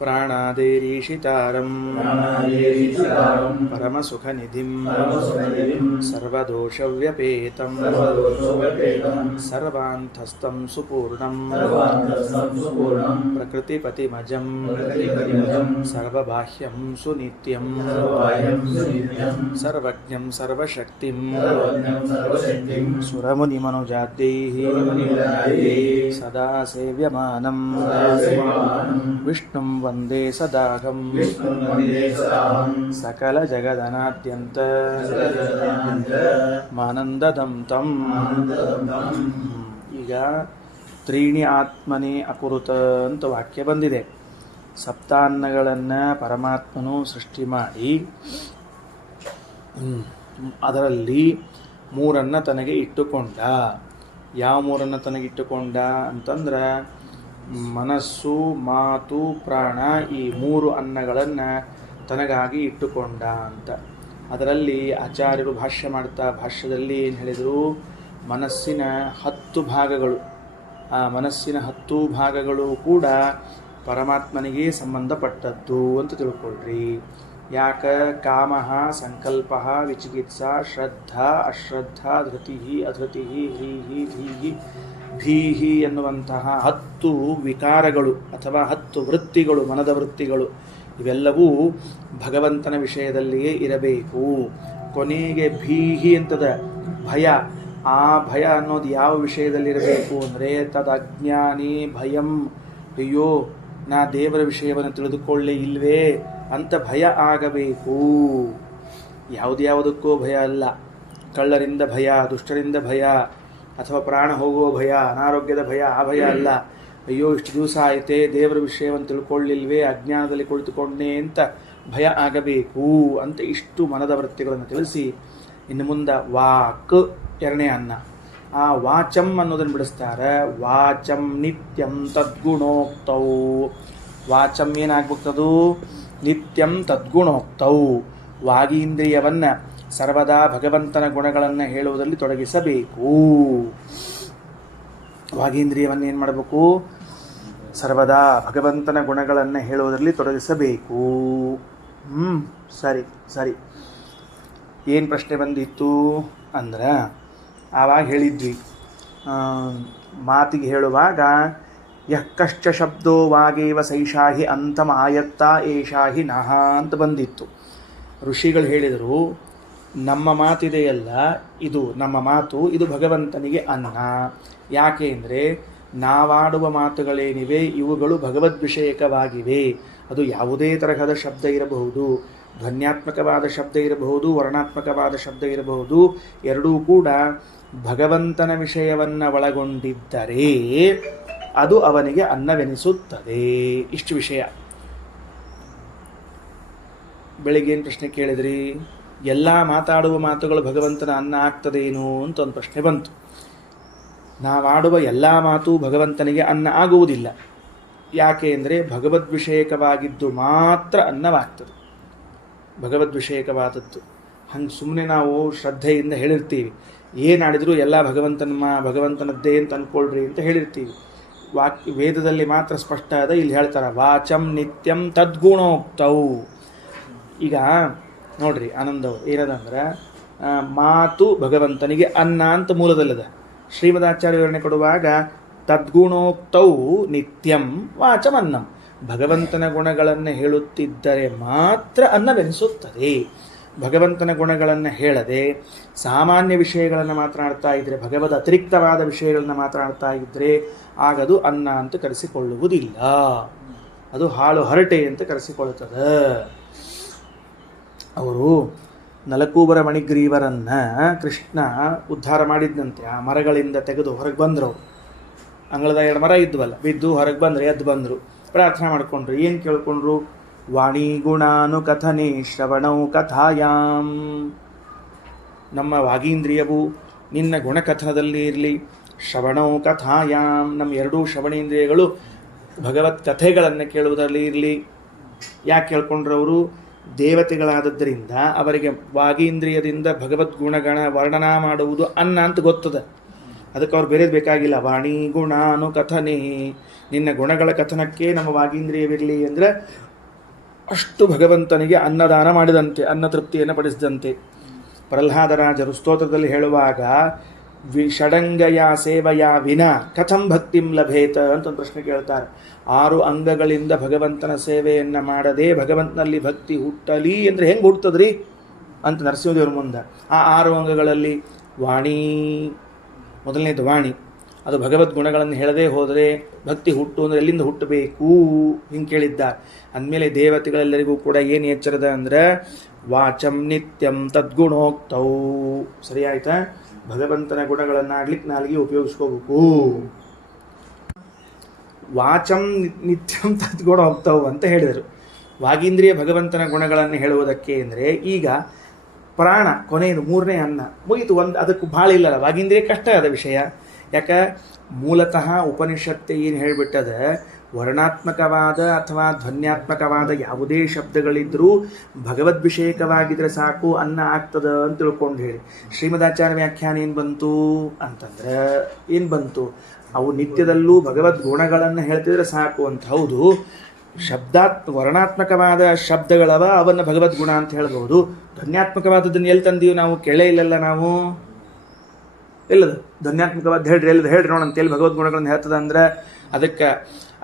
ಪ್ರಾಣಾದೇರೀಶಿತಾರಂ ಪರಮಸುಖನಿಧಿಂ ಸರ್ವದೋಷವ್ಯಪೇತಂ ಸರ್ವಾಂತಸ್ಥಂ ಸುಪೂರ್ಣಂ ಪ್ರಕೃತಿಪತಿಮಜಂ ಸರ್ವಬಾಹ್ಯಂ ಸುನಿತ್ಯಂ ಸರ್ವಜ್ಞಂ ಸರ್ವಶಕ್ತಿಂ ಸುರಮುನಿಮನುಜಾದ್ಯೈಃ ಸದಾ ಸೇವ್ಯಮಾನಂ ವಿಷ್ಣುಂ ವಂದೇ ಸದಾಹಂ ಸಕಲ ಜಗದನಾದ್ಯಂತ ಮಾನಂದದಂ ತಂ. ಈಗ ತ್ರೀಣಿ ಆತ್ಮನೇ ಅಕುರುತ ಅಂತ ವಾಕ್ಯ ಬಂದಿದೆ. ಸಪ್ತಾನ್ನಗಳನ್ನು ಪರಮಾತ್ಮನು ಸೃಷ್ಟಿ ಮಾಡಿ ಅದರಲ್ಲಿ ಮೂರನ್ನು ತನಗೆ ಇಟ್ಟುಕೊಂಡ. ಯಾವ ಮೂರನ್ನು ತನಗಿಟ್ಟುಕೊಂಡ ಅಂತಂದ್ರೆ ಮನಸ್ಸು, ಮಾತು, ಪ್ರಾಣ, ಈ ಮೂರು ಅನ್ನಗಳನ್ನು ತನಗಾಗಿ ಇಟ್ಟುಕೊಂಡ ಅಂತ. ಅದರಲ್ಲಿ ಆಚಾರ್ಯರು ಭಾಷ್ಯ ಮಾಡ್ತಾ ಭಾಷ್ಯದಲ್ಲಿ ಏನು ಹೇಳಿದರು, ಮನಸ್ಸಿನ 10 ಭಾಗಗಳು, ಆ ಮನಸ್ಸಿನ 10 ಭಾಗಗಳು ಕೂಡ ಪರಮಾತ್ಮನಿಗೆ ಸಂಬಂಧಪಟ್ಟದ್ದು ಅಂತ ತಿಳ್ಕೊಳ್ರಿ. ಯಾಕ ಕಾಮಃ, ಸಂಕಲ್ಪಃ, ವಿಚಿಕಿತ್ಸಾ, ಶ್ರದ್ಧಾ, ಅಶ್ರದ್ಧಾ, ಧೃತಿ, ಅಧೃತಿ, ಹ್ರೀಹಿ, ಧೀಹಿ, ಭೀಹಿ ಎನ್ನುವಂತಹ 10 ವಿಕಾರಗಳು ಅಥವಾ 10 ವೃತ್ತಿಗಳು, ಮನದ ವೃತ್ತಿಗಳು, ಇವೆಲ್ಲವೂ ಭಗವಂತನ ವಿಷಯದಲ್ಲಿಯೇ ಇರಬೇಕು. ಕೊನೆಗೆ ಭೀಹಿ ಅಂತದ ಭಯ. ಆ ಭಯ ಅನ್ನೋದು ಯಾವ ವಿಷಯದಲ್ಲಿರಬೇಕು ಅಂದರೆ ತದಜ್ಞಾನಿ ಭಯಂ, ಅಯ್ಯೋ ನಾ ದೇವರ ವಿಷಯವನ್ನು ತಿಳಿದುಕೊಳ್ಳೇ ಇಲ್ವೇ ಅಂತ ಭಯ ಆಗಬೇಕು. ಯಾವುದ್ಯಾವುದಕ್ಕೂ ಭಯ ಅಲ್ಲ. ಕಳ್ಳರಿಂದ ಭಯ, ದುಷ್ಟರಿಂದ ಭಯ, ಅಥವಾ ಪ್ರಾಣ ಹೋಗುವ ಭಯ, ಅನಾರೋಗ್ಯದ ಭಯ, ಆ ಭಯ ಅಲ್ಲ. ಅಯ್ಯೋ ಇಷ್ಟು ದಿವಸ ಆಯಿತೆ ದೇವರ ವಿಷಯವನ್ನು ತಿಳ್ಕೊಳ್ಳಿಲ್ವೇ, ಅಜ್ಞಾನದಲ್ಲಿ ಕುಳಿತುಕೊಂಡೇ ಅಂತ ಭಯ ಆಗಬೇಕು ಅಂತ ಇಷ್ಟು ಮನದ ವೃತ್ತಿಗಳನ್ನು ತಿಳಿಸಿ ಇನ್ನು ಮುಂದೆ ವಾಕ್, ಎರಡನೇ ಅನ್ನ, ಆ ವಾಚಂ ಅನ್ನೋದನ್ನು ಬಿಡಿಸ್ತಾರೆ. ವಾಚಂ ನಿತ್ಯಂ ತದ್ಗುಣೋಕ್ತೌ. ವಾಚಂ ಏನಾಗ್ಬಿಡ್ತದು? ನಿತ್ಯಂ ತದ್ಗುಣೋಕ್ತೌ. ವಾಗೀಂದ್ರಿಯವನ್ನು ಸರ್ವದಾ ಭಗವಂತನ ಗುಣಗಳನ್ನು ಹೇಳುವುದರಲ್ಲಿ ತೊಡಗಿಸಬೇಕು. ವಾಗೀಂದ್ರಿಯವನ್ನು ಏನು ಮಾಡಬೇಕು? ಸರ್ವದಾ ಭಗವಂತನ ಗುಣಗಳನ್ನು ಹೇಳುವುದರಲ್ಲಿ ತೊಡಗಿಸಬೇಕು. ಸರಿ ಸರಿ. ಏನು ಪ್ರಶ್ನೆ ಬಂದಿತ್ತು ಅಂದ್ರೆ ಆವಾಗ ಹೇಳಿದ್ವಿ, ಮಾತಿಗೆ ಹೇಳುವಾಗ ಯಃ ಕಶ್ಚ ಶಬ್ದೋ ವಾಗೇವ ಸೈಷಾಹಿ ಅಂತಮ ಆಯತ್ತ ಏಷಾಹಿ ನಹ ಅಂತ ಬಂದಿತ್ತು. ಋಷಿಗಳು ಹೇಳಿದರು, ನಮ್ಮ ಮಾತಿದೆಯಲ್ಲ, ಇದು ನಮ್ಮ ಮಾತು, ಇದು ಭಗವಂತನಿಗೆ ಅನ್ನ. ಯಾಕೆ ಅಂದರೆ ನಾವಾಡುವ ಮಾತುಗಳೇನಿವೆ ಇವುಗಳು ಭಗವದ್ವಿಷಯಕವಾಗಿವೆ. ಅದು ಯಾವುದೇ ತರಹದ ಶಬ್ದ ಇರಬಹುದು, ಧ್ವನ್ಯಾತ್ಮಕವಾದ ಶಬ್ದ ಇರಬಹುದು, ವರ್ಣಾತ್ಮಕವಾದ ಶಬ್ದ ಇರಬಹುದು, ಎರಡೂ ಕೂಡ ಭಗವಂತನ ವಿಷಯವನ್ನು ಒಳಗೊಂಡಿದ್ದರೆ ಅದು ಅವನಿಗೆ ಅನ್ನವೆನಿಸುತ್ತದೆ. ಇಷ್ಟು ವಿಷಯ. ಬೆಳಿಗ್ಗೆ ಏನು ಪ್ರಶ್ನೆ ಕೇಳಿದ್ರಿ? ಎಲ್ಲ ಮಾತಾಡುವ ಮಾತುಗಳು ಭಗವಂತನ ಅನ್ನ ಆಗ್ತದೇನು ಅಂತ ಒಂದು ಪ್ರಶ್ನೆ ಬಂತು. ನಾವಾಡುವ ಎಲ್ಲ ಮಾತು ಭಗವಂತನಿಗೆ ಅನ್ನ ಆಗುವುದಿಲ್ಲ. ಯಾಕೆ ಅಂದರೆ ಭಗವದ್ವಿಷಯಕವಾಗಿದ್ದು ಮಾತ್ರ ಅನ್ನವಾಗ್ತದೆ. ಭಗವದ್ವಿಷಯಕವಾದದ್ದು. ಹಂಗೆ ಸುಮ್ಮನೆ ನಾವು ಶ್ರದ್ಧೆಯಿಂದ ಹೇಳಿರ್ತೀವಿ, ಏನಾಡಿದರೂ ಎಲ್ಲ ಭಗವಂತನದ್ದೇ ಅಂತ ಅಂದ್ಕೊಳ್ರಿ ಅಂತ ಹೇಳಿರ್ತೀವಿ. ವೇದದಲ್ಲಿ ಮಾತ್ರ ಸ್ಪಷ್ಟ ಅದ. ಇಲ್ಲಿ ಹೇಳ್ತಾರೆ ವಾಚಂ ನಿತ್ಯಂ ತದ್ಗುಣೋಕ್ತೌ. ಈಗ ನೋಡ್ರಿ ಆನಂದವ್ರು ಏನದಂದ್ರೆ ಮಾತು ಭಗವಂತನಿಗೆ ಅನ್ನ ಅಂತ ಮೂಲದಲ್ಲದ. ಶ್ರೀಮದಾಚಾರ್ಯ ವಿವರಣೆ ಕೊಡುವಾಗ ತದ್ಗುಣೋಕ್ತೌ ನಿತ್ಯಂ ವಾಚಂ ಅನ್ನಂ. ಭಗವಂತನ ಗುಣಗಳನ್ನು ಹೇಳುತ್ತಿದ್ದರೆ ಮಾತ್ರ ಅನ್ನವೆನಿಸುತ್ತದೆ. ಭಗವಂತನ ಗುಣಗಳನ್ನು ಹೇಳದೆ ಸಾಮಾನ್ಯ ವಿಷಯಗಳನ್ನು ಮಾತನಾಡ್ತಾ ಇದ್ದರೆ, ಭಗವದ್ ಅತಿರಿಕ್ತವಾದ ವಿಷಯಗಳನ್ನು ಮಾತನಾಡ್ತಾ ಇದ್ದರೆ ಆಗದು ಅನ್ನ ಅಂತ ಕರೆಸಿಕೊಳ್ಳುವುದಿಲ್ಲ. ಅದು ಹಾಳು ಹರಟೆ ಅಂತ ಕರೆಸಿಕೊಳ್ಳುತ್ತದೆ. ಅವರು ನಲಕೂಬರ ಮಣಿಗ್ರೀವರನ್ನು ಕೃಷ್ಣ ಉದ್ಧಾರ ಮಾಡಿದ್ದಂತೆ. ಆ ಮರಗಳಿಂದ ತೆಗೆದು ಹೊರಗೆ ಬಂದರು. ಅವರು ಅಂಗಳದ 2 ಮರ ಇದ್ವಲ್ಲ, ಬಿದ್ದು ಹೊರಗೆ ಬಂದರೆ, ಎದ್ದು ಬಂದರು, ಪ್ರಾರ್ಥನೆ ಮಾಡಿಕೊಂಡ್ರು. ಏನು ಕೇಳ್ಕೊಂಡ್ರು? ವಾಣಿ ಗುಣಾನು ಕಥನೆ ಶ್ರವಣೌ ಕಥಾಯಾಂ. ನಮ್ಮ ವಾಗೀಂದ್ರಿಯವು ನಿನ್ನ ಗುಣಕಥನದಲ್ಲಿ ಇರಲಿ, ಶ್ರವಣೌ ಕಥಾಯಾಂ, ನಮ್ಮ 2 ಶ್ರವಣೇಂದ್ರಿಯಗಳು ಭಗವತ್ ಕಥೆಗಳನ್ನು ಕೇಳುವುದರಲ್ಲಿ ಇರಲಿ. ಯಾಕೆ ಕೇಳ್ಕೊಂಡ್ರು? ಅವರು ದೇವತೆಗಳಾದದ್ದರಿಂದ ಅವರಿಗೆ ವಾಗೀಂದ್ರಿಯದಿಂದ ಭಗವದ್ಗುಣಗಣ ವರ್ಣನಾ ಮಾಡುವುದು ಅನ್ನ ಅಂತ ಗೊತ್ತದ. ಅದಕ್ಕೆ ಅವ್ರು ಬೇರೆದು ಬೇಕಾಗಿಲ್ಲ. ವಾಣಿ ಗುಣಾನು ಕಥನೆ, ನಿನ್ನ ಗುಣಗಳ ಕಥನಕ್ಕೆ ನಮ್ಮ ವಾಗೀಂದ್ರಿಯವಿರಲಿ ಅಂದರೆ ಅಷ್ಟು ಭಗವಂತನಿಗೆ ಅನ್ನದಾನ ಮಾಡಿದಂತೆ, ಅನ್ನ ತೃಪ್ತಿಯನ್ನು ಪಡಿಸಿದಂತೆ. ಪ್ರಹ್ಲಾದರಾಜರು ಸ್ತೋತ್ರದಲ್ಲಿ ಹೇಳುವಾಗ ಷಡಂಗಯ ಸೇವಯ ವಿನ ಕಥಂ ಭಕ್ತಿಂ ಲಭೇತ ಅಂತ ಒಂದು ಪ್ರಶ್ನೆ ಕೇಳ್ತಾರೆ. 6 ಅಂಗಗಳಿಂದ ಭಗವಂತನ ಸೇವೆಯನ್ನು ಮಾಡದೆ ಭಗವಂತನಲ್ಲಿ ಭಕ್ತಿ ಹುಟ್ಟಲಿ ಅಂದರೆ ಹೆಂಗೆ ಹುಟ್ಟುತ್ತದ್ರಿ ಅಂತ ನರಸಿಂಹದೇವ್ರ ಮುಂದೆ. ಆ 6 ಅಂಗಗಳಲ್ಲಿ ವಾಣಿ ಮೊದಲನೇದು ವಾಣಿ, ಅದು ಭಗವದ್ಗುಣಗಳನ್ನು ಹೇಳದೇ ಹೋದರೆ ಭಕ್ತಿ ಹುಟ್ಟು ಅಂದರೆ ಎಲ್ಲಿಂದ ಹುಟ್ಟಬೇಕು ಹಿಂಗೆ ಕೇಳಿದ್ದಾರೆ. ಅಂದಮೇಲೆ ದೇವತೆಗಳೆಲ್ಲರಿಗೂ ಕೂಡ ಏನು ಎಚ್ಚರದ ಅಂದರೆ ವಾಚಂ ನಿತ್ಯಂ ತದ್ಗುಣೋಕ್ತೌ, ಸರಿ ಆಯ್ತಾ? ಭಗವಂತನ ಗುಣಗಳನ್ನು ಆಡ್ಲಿಕ್ಕೆ ನಾಲಿಗೆ ಉಪಯೋಗಿಸ್ಕೋಬೇಕು. ವಾಚಂ ನಿತ್ಯಂ ತದ್ಗುಣೋಕ್ತೌ ಅಂತ ಹೇಳಿದರು. ವಾಗೀಂದ್ರಿಯ ಭಗವಂತನ ಗುಣಗಳನ್ನು ಹೇಳುವುದಕ್ಕೆ ಅಂದರೆ ಈಗ ಪ್ರಾಣ ಕೊನೆಯದು 3ನೇ ಅನ್ನ ಮುಗಿತು. ಅದಕ್ಕೂ ಭಾಳ ಇಲ್ಲಲ್ಲ, ವಾಗೀಂದ್ರಿಯ ಕಷ್ಟ ಆದ ವಿಷಯ. ಯಾಕೆ ಮೂಲತಃ ಉಪನಿಷತ್ತು ಏನು ಹೇಳಿಬಿಟ್ಟದ, ವರ್ಣಾತ್ಮಕವಾದ ಅಥವಾ ಧ್ವನ್ಯಾತ್ಮಕವಾದ ಯಾವುದೇ ಶಬ್ದಗಳಿದ್ದರೂ ಭಗವದ್ಭಿಷೇಕವಾಗಿದ್ದರೆ ಸಾಕು ಅನ್ನ ಆಗ್ತದ ಅಂತ ತಿಳ್ಕೊಂಡು ಹೇಳಿ. ಶ್ರೀಮದಾಚಾರ್ಯ ವ್ಯಾಖ್ಯಾನ ಏನು ಬಂತು ಅಂತಂದ್ರೆ ಏನು ಬಂತು, ಅವು ನಿತ್ಯದಲ್ಲೂ ಭಗವದ್ ಗುಣಗಳನ್ನು ಹೇಳ್ತಿದ್ರೆ ಸಾಕು ಅಂತ. ಹೌದು, ವರ್ಣಾತ್ಮಕವಾದ ಶಬ್ದಗಳವ, ಅವನ್ನು ಭಗವದ್ಗುಣ ಅಂತ ಹೇಳ್ಬೋದು. ಧ್ವನ್ಯಾತ್ಮಕವಾದದ್ದನ್ನು ಎಲ್ಲಿ ತಂದೀವಿ ನಾವು? ಕೇಳೇ ಇಲ್ಲಲ್ಲ ನಾವು. ಎಲ್ಲದು ಧ್ವನ್ಯಾತ್ಮಕವಾದ ಹೇಳ್ರಿ, ಹೇಳ್ರಿ ನೋಡಂತ ಎಲ್ಲಿ ಭಗವದ್ಗುಣಗಳನ್ನು ಹೇಳ್ತದ ಅಂದ್ರೆ ಅದಕ್ಕೆ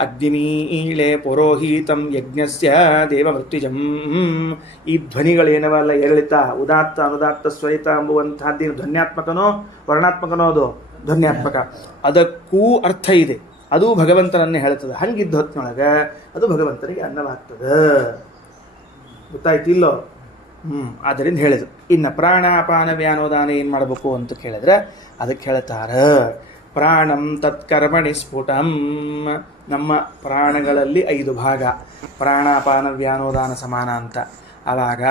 ಅಗ್ನಿಮೀಳೆ ಪುರೋಹಿತಂ ಯಜ್ಞಸ್ಯ ದೇವವೃತ್ತಿಜಂ, ಈ ಧ್ವನಿಗಳೇನವಲ್ಲ ಏರಿಳಿತ ಉದಾತ್ತ ಅನುದಾತ್ತ ಸ್ವರಿತ ಎಂಬುವಂತಹದ್ದೇನು ಧ್ವನ್ಯಾತ್ಮಕನೋ ವರ್ಣಾತ್ಮಕನೋ? ಅದು ಧ್ವನ್ಯಾತ್ಮಕ. ಅದಕ್ಕೂ ಅರ್ಥ ಇದೆ, ಅದು ಭಗವಂತನನ್ನೇ ಹೇಳ್ತದೆ. ಹಂಗಿದ್ದ ಹೊತ್ತಿನೊಳಗೆ ಅದು ಭಗವಂತನಿಗೆ ಅನ್ನವಾಗ್ತದೆ. ಗೊತ್ತಾಯ್ತು ಇಲ್ಲೋ? ಆದ್ದರಿಂದ ಹೇಳಿದ್ರು. ಇನ್ನು ಪ್ರಾಣಾಪಾನ ವ್ಯಾನೋದಾನ ಏನು ಮಾಡಬೇಕು ಅಂತ ಕೇಳಿದ್ರೆ ಅದಕ್ಕೆ ಹೇಳ್ತಾರ ಪ್ರಾಣಂ ತತ್ಕರ್ಮಣಿ ಸ್ಫುಟಂ. ನಮ್ಮ ಪ್ರಾಣಗಳಲ್ಲಿ 5 ಭಾಗ, ಪ್ರಾಣಾಪಾನ ವ್ಯಾನೋದಾನ ಸಮಾನ ಅಂತ. ಆವಾಗ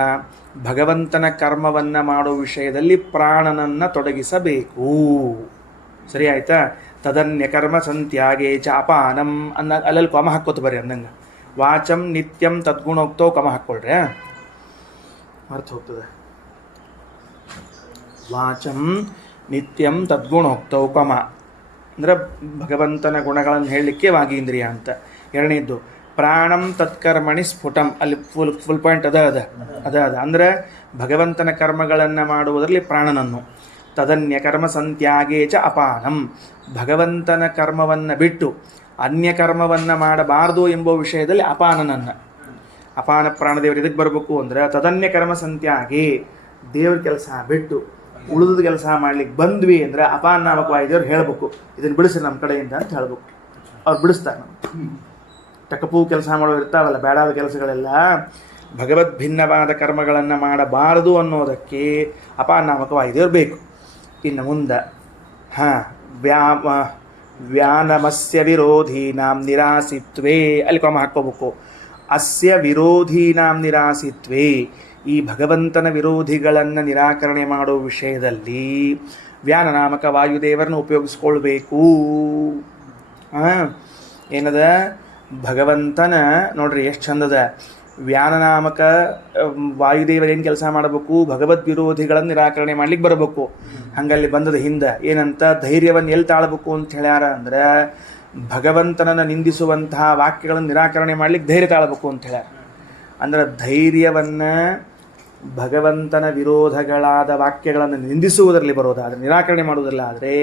ಭಗವಂತನ ಕರ್ಮವನ್ನು ಮಾಡೋ ವಿಷಯದಲ್ಲಿ ಪ್ರಾಣನನ್ನು ತೊಡಗಿಸಬೇಕು. ಸರಿ ಆಯ್ತಾ? ತದನ್ಯ ಕರ್ಮ ಸಂತ್ಯಾಗೆ ಚ ಅಪಾನಂ ಅಲ್ಲಲ್ಲಿ ಕಮ ಹಾಕ್ಕೋತ ಬರ್ರಿ ಅಂದಂಗೆ. ವಾಚಂ ನಿತ್ಯಂ ತದ್ಗುಣೋಕ್ತೋ ಕಮ ಹಾಕ್ಕೊಳ್ರಿ, ಅರ್ಥ ಹೋಗ್ತದೆ. ವಾಚಂ ನಿತ್ಯಂ ತದ್ಗುಣೋಕ್ತೌ ಕಮ ಅಂದರೆ ಭಗವಂತನ ಗುಣಗಳನ್ನು ಹೇಳಲಿಕ್ಕೆ ವಾಗೀಂದ್ರಿಯ ಅಂತ. ಎರಡನೇದ್ದು ಪ್ರಾಣಂ ತತ್ಕರ್ಮಣಿ ಸ್ಫುಟಂ, ಅಲ್ಲಿ ಫುಲ್ ಪಾಯಿಂಟ್ ಅದ ಅಂದರೆ ಭಗವಂತನ ಕರ್ಮಗಳನ್ನು ಮಾಡುವುದರಲ್ಲಿ ಪ್ರಾಣನನ್ನು. ತದನ್ಯ ಕರ್ಮ ಸಂತ್ಯಾಗೇ ಚ ಅಪಾನಂ, ಭಗವಂತನ ಕರ್ಮವನ್ನು ಬಿಟ್ಟು ಅನ್ಯ ಕರ್ಮವನ್ನು ಮಾಡಬಾರದು ಎಂಬ ವಿಷಯದಲ್ಲಿ ಅಪಾನನನ್ನು. ಅಪಾನ ಪ್ರಾಣದೇವರು ಇದಕ್ಕೆ ಬರಬೇಕು ಅಂದರೆ ತದನ್ಯ ಕರ್ಮ ಸಂತ್ಯಾಗಿ, ದೇವ್ರ ಕೆಲಸ ಬಿಟ್ಟು ಉಳಿದ ಕೆಲಸ ಮಾಡ್ಲಿಕ್ಕೆ ಬಂದ್ವಿ ಅಂದರೆ ಅಪಾನ ನಾಮಕ ವಾಯುದೇವ್ರು ಹೇಳಬೇಕು, ಇದನ್ನು ಬಿಡಿಸಿ ನಮ್ಮ ಕಡೆಯಿಂದ ಅಂತ ಹೇಳ್ಬೇಕು. ಅವ್ರು ಬಿಡಿಸ್ತಾರೆ. ಟಕಪೂ ಕೆಲಸ ಮಾಡೋರು ಇರ್ತಾವಲ್ಲ, ಬೇಡಾದ ಕೆಲಸಗಳೆಲ್ಲ ಭಗವದ್ ಭಿನ್ನವಾದ ಕರ್ಮಗಳನ್ನು ಮಾಡಬಾರದು ಅನ್ನೋದಕ್ಕೆ ಅಪಾನ ನಾಮಕ ವಾಯುದೇವ್ರು ಬೇಕು. ಇನ್ನು ಮುಂದೆ ವ್ಯಾನಮಸ್ಯ ವಿರೋಧೀನಾಂ ನಿರಾಸಿತ್ವೇ, ಅಲ್ಲಿ ಕಾಮ ಹಾಕ್ಕೋಬೇಕು. ಅಸ್ಯ ವಿರೋಧೀನಾಂ ನಿರಾಸಿತ್ವೇ, ಈ ಭಗವಂತನ ವಿರೋಧಿಗಳನ್ನು ನಿರಾಕರಣೆ ಮಾಡೋ ವಿಷಯದಲ್ಲಿ ವ್ಯಾನ ನಾಮಕ ವಾಯುದೇವರನ್ನು ಉಪಯೋಗಿಸ್ಕೊಳ್ಬೇಕು. ಏನದ ಭಗವಂತನ ನೋಡ್ರಿ ಎಷ್ಟು ಚಂದದ. ವ್ಯಾನನಾಮಕ ವಾಯುದೇವರು ಏನು ಕೆಲಸ ಮಾಡಬೇಕು? ಭಗವದ್ ವಿರೋಧಿಗಳನ್ನು ನಿರಾಕರಣೆ ಮಾಡ್ಲಿಕ್ಕೆ ಬರಬೇಕು. ಹಂಗಲ್ಲಿ ಬಂದದ ಹಿಂದೆ ಏನಂತ ಧೈರ್ಯವನ್ನು ಎಲ್ಲಿ ತಾಳಬೇಕು ಅಂತ ಹೇಳ್ಯಾರ ಅಂದ್ರೆ ಭಗವಂತನನ್ನು ನಿಂದಿಸುವಂತಹ ವಾಕ್ಯಗಳನ್ನು ನಿರಾಕರಣೆ ಮಾಡ್ಲಿಕ್ಕೆ ಧೈರ್ಯ ತಾಳಬೇಕು ಅಂತ ಹೇಳ್ಯಾರ. ಅಂದ್ರೆ ಧೈರ್ಯವನ್ನು ಭಗವಂತನ ವಿರೋಧಗಳಾದ ವಾಕ್ಯಗಳನ್ನು ನಿಂದಿಸುವುದರಲ್ಲಿ ಬರೋದಾದರೆ, ನಿರಾಕರಣೆ ಮಾಡುವುದಲ್ಲ. ಆದರೆ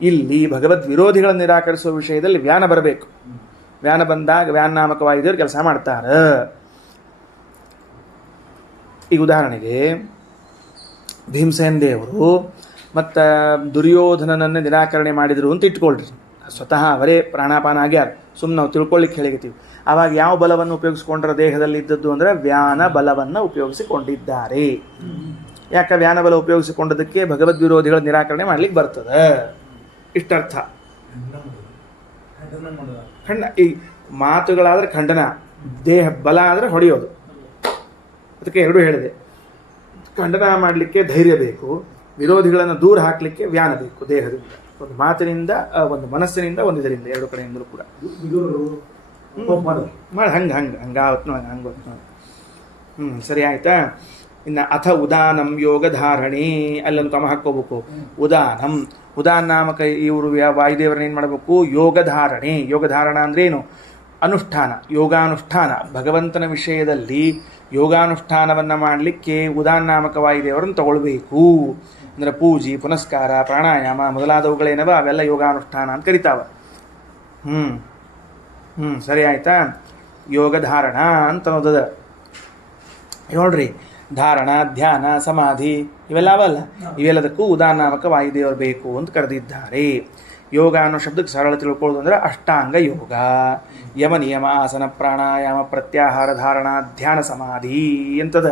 ಇಲ್ಲಿ ಭಗವದ್ ವಿರೋಧಿಗಳನ್ನು ನಿರಾಕರಿಸುವ ವಿಷಯದಲ್ಲಿ ವ್ಯಾನ ಬರಬೇಕು. ವ್ಯಾನ ಬಂದಾಗ ವ್ಯಾನ ನಾಮಕ ವಾಯುದೇವರು ಕೆಲಸ ಮಾಡ್ತಾರೆ. ಈಗ ಉದಾಹರಣೆಗೆ ಭೀಮಸೇನ ದೇವರು ಮತ್ತು ದುರ್ಯೋಧನನನ್ನು ನಿರಾಕರಣೆ ಮಾಡಿದರು ಅಂತ ಇಟ್ಕೊಳ್ರಿ. ಸ್ವತಃ ಅವರೇ ಪ್ರಾಣಾಪಾನ ಆಗ್ಯಾರ, ಸುಮ್ಮನೆ ನಾವು ತಿಳ್ಕೊಳ್ಳಿಕ್ಕೆ ಹೇಳಿರ್ತೀವಿ. ಆವಾಗ ಯಾವ ಬಲವನ್ನು ಉಪಯೋಗಿಸ್ಕೊಂಡ್ರ ದೇಹದಲ್ಲಿ ಇದ್ದದ್ದು ಅಂದರೆ ವ್ಯಾನ ಬಲವನ್ನು ಉಪಯೋಗಿಸಿಕೊಂಡಿದ್ದಾರೆ. ಯಾಕೆ ವ್ಯಾನ ಬಲ ಉಪಯೋಗಿಸಿಕೊಂಡದಕ್ಕೆ ಭಗವದ್ ವಿರೋಧಿಗಳ ನಿರಾಕರಣೆ ಮಾಡ್ಲಿಕ್ಕೆ ಬರ್ತದೆ. ಇಷ್ಟರ್ಥ. ಈ ಮಾತುಗಳಾದರೆ ಖಂಡನ, ದೇಹ ಬಲ ಆದರೆ ಹೊಡೆಯೋದು. ಅದಕ್ಕೆ ಎರಡೂ ಹೇಳಿದೆ. ಖಂಡನ ಮಾಡಲಿಕ್ಕೆ ಧೈರ್ಯ ಬೇಕು, ವಿರೋಧಿಗಳನ್ನು ದೂರ ಹಾಕಲಿಕ್ಕೆ ವ್ಯಾನ ಬೇಕು. ದೇಹದಿಂದ, ಒಂದು ಮಾತಿನಿಂದ, ಒಂದು ಮನಸ್ಸಿನಿಂದ, ಒಂದು ಇದರಿಂದ, ಎರಡು ಕಡೆಯಿಂದಲೂ ಕೂಡ ಮಾಡಿ ಹಂಗೆ ಹೊತ್ತು ನೋಡಿ. ಸರಿ ಆಯ್ತಾ? ಇನ್ನು ಅಥ ಉದಾನಂ ಯೋಗಧಾರಣೆ ಅಲ್ಲೊಂದು ಕಮ ಹಾಕ್ಕೋಬೇಕು. ಉದಾನಂ ಉದಾನ್ ನಾಮಕ ಇವರು ವಾಯುದೇವರನ್ನ ಏನು ಮಾಡಬೇಕು? ಯೋಗಧಾರಣೆ. ಯೋಗಧಾರಣ ಅಂದ್ರೆ ಏನು? ಅನುಷ್ಠಾನ, ಯೋಗಾನುಷ್ಠಾನ. ಭಗವಂತನ ವಿಷಯದಲ್ಲಿ ಯೋಗಾನುಷ್ಠಾನವನ್ನು ಮಾಡಲಿಕ್ಕೆ ಉದಾನ್ ನಾಮಕ ವಾಯುದೇವರನ್ನು ತಗೊಳ್ಬೇಕು. ಅಂದರೆ ಪೂಜೆ, ಪುನಸ್ಕಾರ, ಪ್ರಾಣಾಯಾಮ ಮೊದಲಾದವುಗಳೇನವ ಅವೆಲ್ಲ ಯೋಗಾನುಷ್ಠಾನ ಅಂತ ಕರಿತಾವ. ಸರಿ ಆಯ್ತಾ? ಯೋಗಧಾರಣ ಅಂತ ಅನ್ನೋದದ ನೋಡ್ರಿ. ಧಾರಣ, ಧ್ಯಾನ, ಸಮಾಧಿ ಇವೆಲ್ಲ ಅವಲ್ಲ. ಇವೆಲ್ಲದಕ್ಕೂ ಉದಾನ್ ನಾಮಕ ವಾಯುದೇವರು ಬೇಕು ಅಂತ ಕರೆದಿದ್ದಾರೆ. ಯೋಗ ಅನ್ನೋ ಶಬ್ದಕ್ಕೆ ಸರಳ ತಿಳ್ಕೊಳ್ಳೋದು ಅಂದರೆ ಅಷ್ಟಾಂಗ ಯೋಗ. ಯಮ ನಿಯಮ, ಆಸನ, ಪ್ರಾಣಾಯಾಮ, ಪ್ರತ್ಯಾಹಾರ, ಧಾರಣ, ಧ್ಯಾನ, ಸಮಾಧಿ ಅಂತದ.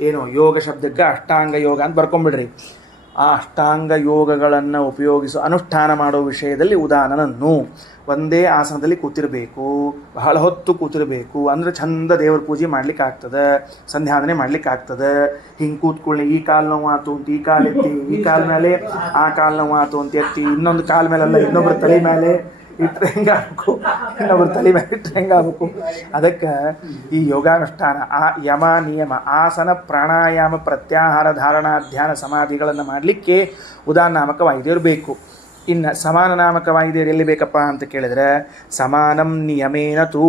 ಏನು ಯೋಗ ಶಬ್ದಕ್ಕೆ ಅಷ್ಟಾಂಗ ಯೋಗ ಅಂತ ಬರ್ಕೊಂಬಿಡ್ರಿ. ಆ ಅಷ್ಟಾಂಗ ಯೋಗಗಳನ್ನು ಉಪಯೋಗಿಸೋ ಅನುಷ್ಠಾನ ಮಾಡೋ ವಿಷಯದಲ್ಲಿ ಉದಾನನನ್ನು ಒಂದೇ ಆಸನದಲ್ಲಿ ಕೂತಿರಬೇಕು, ಬಹಳ ಹೊತ್ತು ಕೂತಿರಬೇಕು. ಅಂದರೆ ಚಂದ ದೇವ್ರ ಪೂಜೆ ಮಾಡ್ಲಿಕ್ಕೆ ಆಗ್ತದೆ, ಸಂಧ್ಯಾವನೆ ಮಾಡ್ಲಿಕ್ಕೆ ಆಗ್ತದೆ. ಹಿಂಗೆ ಕೂತ್ಕೊಳ್ಳಿ, ಈ ಕಾಲು ನೋವು ಆತು ಅಂತ ಈ ಕಾಲು ಎತ್ತಿ, ಈ ಕಾಲ ಮೇಲೆ ಆ ಕಾಲು ನೋವು ಆತು ಅಂತ ಎತ್ತಿ, ಇನ್ನೊಂದು ಕಾಲ ಮೇಲೆಲ್ಲ ಇನ್ನೊಬ್ಬರ ತಲೆ ಮೇಲೆ ಇಟ್ಟರೆ ಹೆಂಗಾಗಬೇಕು, ಇನ್ನೊಬ್ಬರ ತಲೆ ಮೇಲೆ ಇಟ್ಟರೆ ಹೆಂಗಾಗಬೇಕು. ಅದಕ್ಕೆ ಈ ಯೋಗಾನುಷ್ಠಾನ, ಆ ಯಮ ನಿಯಮ, ಆಸನ, ಪ್ರಾಣಾಯಾಮ, ಪ್ರತ್ಯಾಹಾರ, ಧಾರಣ, ಧ್ಯಾನ, ಸಮಾಧಿಗಳನ್ನು ಮಾಡಲಿಕ್ಕೆ ಉದಾನ್ ನಾಮಕ ವಾಯುದೇವರು ಬೇಕು. ಇನ್ನು ಸಮಾನ ನಾಮಕ ವಾಯುದೇವರು ಎಲ್ಲಿ ಬೇಕಪ್ಪ ಅಂತ ಕೇಳಿದ್ರೆ ಸಮಾನಂ ನಿಯಮೇನ ತೂ.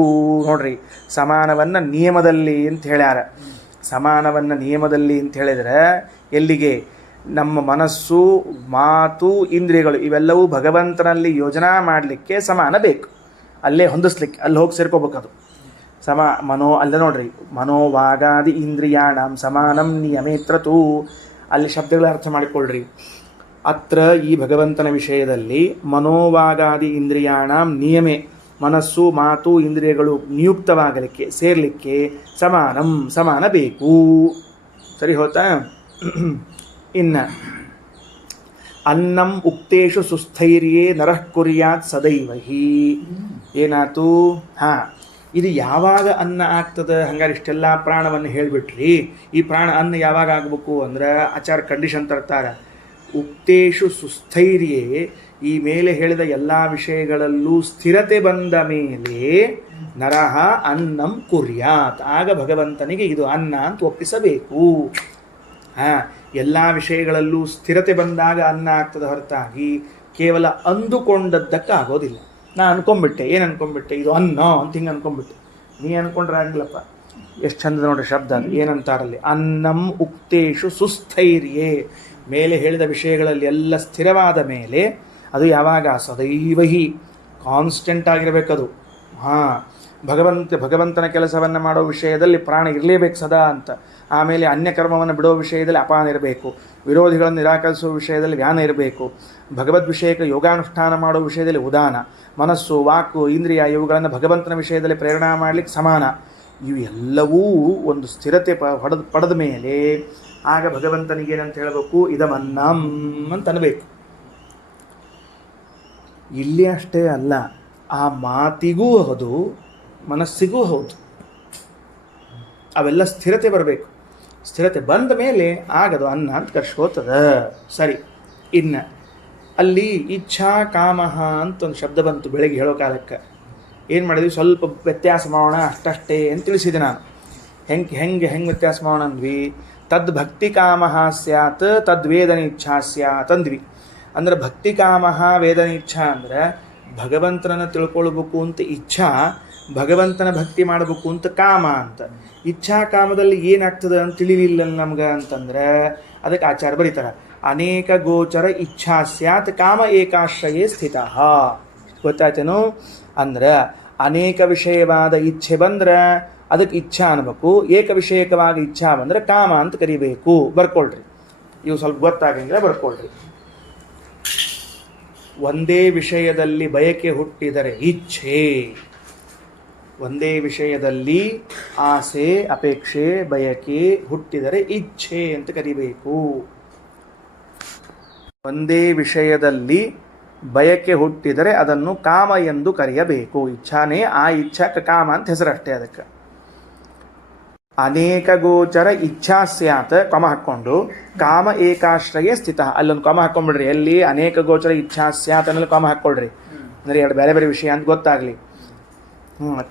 ನೋಡ್ರಿ, ಸಮಾನವನ್ನು ನಿಯಮದಲ್ಲಿ ಅಂತ ಹೇಳ್ಯಾರ. ಸಮಾನವನ್ನು ನಿಯಮದಲ್ಲಿ ಅಂತ ಹೇಳಿದ್ರೆ ಎಲ್ಲಿಗೆ? ನಮ್ಮ ಮನಸ್ಸು, ಮಾತು, ಇಂದ್ರಿಯಗಳು ಇವೆಲ್ಲವೂ ಭಗವಂತನಲ್ಲಿ ಯೋಜನಾ ಮಾಡಲಿಕ್ಕೆ ಸಮಾನ ಬೇಕು. ಅಲ್ಲೇ ಹೊಂದಿಸ್ಲಿಕ್ಕೆ ಅಲ್ಲಿ ಹೋಗಿ ಸೇರ್ಕೋಬೇಕು. ಅದು ಅಲ್ಲೇ ನೋಡ್ರಿ, ಮನೋವಾಗಾದಿ ಇಂದ್ರಿಯಾಣಂ ಸಮಾನಂ ನಿಯಮೇತ್ರ ತೂ. ಅಲ್ಲಿ ಶಬ್ದಗಳ ಅರ್ಥ ಮಾಡಿಕೊಳ್ಳ್ರಿ. ಅತ್ರ ಈ ಭಗವಂತನ ವಿಷಯದಲ್ಲಿ ಮನೋವಾಗಾದಿ ಇಂದ್ರಿಯಾಣಂ ನಿಯಮೆ, ಮನಸ್ಸು, ಮಾತು, ಇಂದ್ರಿಯಗಳು ನಿಯುಕ್ತವಾಗಲಿಕ್ಕೆ, ಸೇರಲಿಕ್ಕೆ ಸಮಾನ ಬೇಕು. ಸರಿ ಹೋತಾ? ಇನ್ನು ಅನ್ನಂ ಉಕ್ತೇಶು ಸುಸ್ಥೈರ್ಯೇ ನರಃ ಕುರ್ಯಾತ್ ಸದೈವಹಿ. ಏನಾತು? ಇದು ಯಾವಾಗ ಅನ್ನ ಆಗ್ತದೆ? ಹಂಗಾರೆ ಇಷ್ಟೆಲ್ಲ ಪ್ರಾಣವನ್ನು ಹೇಳಿಬಿಟ್ರಿ. ಈ ಪ್ರಾಣ ಅನ್ನ ಯಾವಾಗ ಆಗಬೇಕು ಅಂದ್ರೆ ಆಚಾರ ಕಂಡೀಷನ್ ತರ್ತಾರೆ. ಉಕ್ತೇಶು ಸುಸ್ಥೈರ್ಯೇ, ಈ ಮೇಲೆ ಹೇಳಿದ ಎಲ್ಲ ವಿಷಯಗಳಲ್ಲೂ ಸ್ಥಿರತೆ ಬಂದ ಮೇಲೆ ನರಹ ಅನ್ನಂ ಕುರ್ಯಾತ್, ಆಗ ಭಗವಂತನಿಗೆ ಇದು ಅನ್ನ ಅಂತ ಒಪ್ಪಿಸಬೇಕು. ಎಲ್ಲ ವಿಷಯಗಳಲ್ಲೂ ಸ್ಥಿರತೆ ಬಂದಾಗ ಅನ್ನ ಆಗ್ತದೆ ಹೊರತಾಗಿ ಕೇವಲ ಅಂದುಕೊಂಡದ್ದಕ್ಕೆ ಆಗೋದಿಲ್ಲ. ನಾ ಅನ್ಕೊಂಡ್ಬಿಟ್ಟೆ, ಏನು ಅನ್ಕೊಂಡ್ಬಿಟ್ಟೆ? ಇದು ಅನ್ನ ಅಂತ ಹಿಂಗೆ ಅನ್ಕೊಂಡ್ಬಿಟ್ಟೆ. ನೀ ಅನ್ಕೊಂಡ್ರೆ ಆಗಿಲ್ಲಪ್ಪ. ಎಷ್ಟು ಚಂದ ನೋಡ್ರಿ ಶಬ್ದ. ಅದು ಏನಂತಾರಲ್ಲಿ? ಅನ್ನಂ ಉಕ್ತೇಶು ಸುಸ್ಥೈರ್ಯೇ, ಮೇಲೆ ಹೇಳಿದ ವಿಷಯಗಳಲ್ಲಿ ಎಲ್ಲ ಸ್ಥಿರವಾದ ಮೇಲೆ ಅದು ಯಾವಾಗ? ಸದೈವಹಿ, ಕಾನ್ಸ್ಟೆಂಟ್ ಆಗಿರಬೇಕದು. ಭಗವಂತನ ಕೆಲಸವನ್ನು ಮಾಡೋ ವಿಷಯದಲ್ಲಿ ಪ್ರಾಣ ಇರಲೇಬೇಕು ಸದಾ ಅಂತ. ಆಮೇಲೆ ಅನ್ಯಕರ್ಮವನ್ನು ಬಿಡೋ ವಿಷಯದಲ್ಲಿ ಅಪಾನ ಇರಬೇಕು. ವಿರೋಧಿಗಳನ್ನು ನಿರಾಕರಿಸುವ ವಿಷಯದಲ್ಲಿ ವ್ಯಾನ ಇರಬೇಕು. ಭಗವದ್ ವಿಷಯಕ ಯೋಗಾನುಷ್ಠಾನ ಮಾಡೋ ವಿಷಯದಲ್ಲಿ ಉದಾನ. ಮನಸ್ಸು, ವಾಕು, ಇಂದ್ರಿಯ ಇವುಗಳನ್ನು ಭಗವಂತನ ವಿಷಯದಲ್ಲಿ ಪ್ರೇರಣಾ ಮಾಡಲಿಕ್ಕೆ ಸಮಾನ. ಇವೆಲ್ಲವೂ ಒಂದು ಸ್ಥಿರತೆ ಪಡೆದ ಮೇಲೆ ಆಗ ಭಗವಂತನಿಗೇನಂತ ಹೇಳಬೇಕು? ಇದಮನ್ನಂ ಅಂತ ಅನ್ನಬೇಕು. ಇಲ್ಲಿ ಅಷ್ಟೇ ಅಲ್ಲ, ಆ ಮಾತಿಗೂ ಹೌದು, ಮನಸ್ಸಿಗೂ ಹೌದು. ಅವೆಲ್ಲ ಸ್ಥಿರತೆ ಬರಬೇಕು. ಸ್ಥಿರತೆ ಬಂದ ಮೇಲೆ ಆಗದು ಅನ್ನ ಅಂತ ಕರ್ಸ್ಕೋತದ. ಸರಿ. ಇನ್ನು ಅಲ್ಲಿ ಇಚ್ಛಾ ಕಾಮಹ ಅಂತ ಒಂದು ಶಬ್ದ ಬಂತು ಬೆಳಗ್ಗೆ ಹೇಳೋ ಕಾಲಕ್ಕೆ. ಏನು ಮಾಡಿದ್ವಿ? ಸ್ವಲ್ಪ ವ್ಯತ್ಯಾಸ ಮಾಡೋಣ ಅಷ್ಟೇ ಅಂತ ತಿಳಿಸಿದೆ ನಾನು. ಹೆಂಗೆ ವ್ಯತ್ಯಾಸ ಮಾಡೋಣ ಅಂದ್ವಿ? ತದ್ ಭಕ್ತಿ ಕಾಮಹ ಸ್ಯಾತ್ ತದ್ವೇದನ ಇಚ್ಛಾ ಸ್ಯಾತ್ ಅಂದ್ವಿ. ಅಂದ್ರೆ ಭಕ್ತಿ ಕಾಮಹ ವೇದನ ಇಚ್ಛಾ ಅಂದ್ರೆ ಭಗವಂತನನ್ನು ತಿಳ್ಕೊಳ್ಬೇಕು ಅಂತ ಇಚ್ಛಾ, ಭಗವಂತನ ಭಕ್ತಿ ಮಾಡಬೇಕು ಅಂತ ಕಾಮ ಅಂತ. ಇಚ್ಛಾ ಕಾಮದಲ್ಲಿ ಏನಾಗ್ತದೆ ಅಂತ ತಿಳಿಲಿಲ್ಲ ನಮ್ಗೆ ಅಂತಂದ್ರೆ ಅದಕ್ಕೆ ಆಚಾರ ಬರೀತಾರೆ, ಅನೇಕ ಗೋಚರ ಇಚ್ಛಾ ಸ್ಯಾತ್ ಕಾಮ ಏಕಾಶ್ರಯೇ ಸ್ಥಿತ. ಗೊತ್ತಾಯ್ತೇನು? ಅಂದ್ರೆ ಅನೇಕ ವಿಷಯವಾದ ಇಚ್ಛೆ ಬಂದ್ರೆ ಅದಕ್ಕೆ ಇಚ್ಛಾ ಅನ್ಬೇಕು, ಏಕ ವಿಷಯಕವಾಗಿ ಇಚ್ಛಾ ಬಂದರೆ ಕಾಮ ಅಂತ ಕರಿಬೇಕು. ಬರ್ಕೊಳ್ರಿ, ಇವು ಸ್ವಲ್ಪ ಗೊತ್ತಾಗಂಗಿಲ್ಲ, ಬರ್ಕೊಳ್ರಿ. ಒಂದೇ ವಿಷಯದಲ್ಲಿ ಬಯಕೆ ಹುಟ್ಟಿದರೆ ಇಚ್ಛೆ, ಒಂದೇ ವಿಷಯದಲ್ಲಿ ಆಸೆ, ಅಪೇಕ್ಷೆ, ಬಯಕೆ ಹುಟ್ಟಿದರೆ ಇಚ್ಛೆ ಅಂತ ಕರಿಬೇಕು. ಒಂದೇ ವಿಷಯದಲ್ಲಿ ಬಯಕೆ ಹುಟ್ಟಿದರೆ ಅದನ್ನು ಕಾಮ ಎಂದು ಕರೆಯಬೇಕು. ಇಚ್ಛಾನೇ ಆ ಇಚ್ಛಾಕ್ಕೆ ಕಾಮ ಅಂತ ಹೆಸರಷ್ಟೇ. ಅದಕ್ಕೆ ಅನೇಕ ಗೋಚರ ಇಚ್ಛಾ ಸ್ಯಾತ್ ಕೊಮ ಹಾಕ್ಕೊಂಡು ಕಾಮ ಏಕಾಶ್ರಯೇ ಸ್ಥಿತ. ಅಲ್ಲೊಂದು ಕೊಮ ಹಾಕ್ಕೊಂಡ್ಬಿಡ್ರಿ. ಎಲ್ಲಿ? ಅನೇಕ ಗೋಚರ ಇಚ್ಛಾ ಸ್ಯಾತ್ ಅನ್ನಲ್ಲಿ ಕೊಮ ಹಾಕ್ಕೊಳ್ರಿ. ಅಂದರೆ ಎರಡು ಬೇರೆ ಬೇರೆ ವಿಷಯ ಅಂತ ಗೊತ್ತಾಗಲಿ.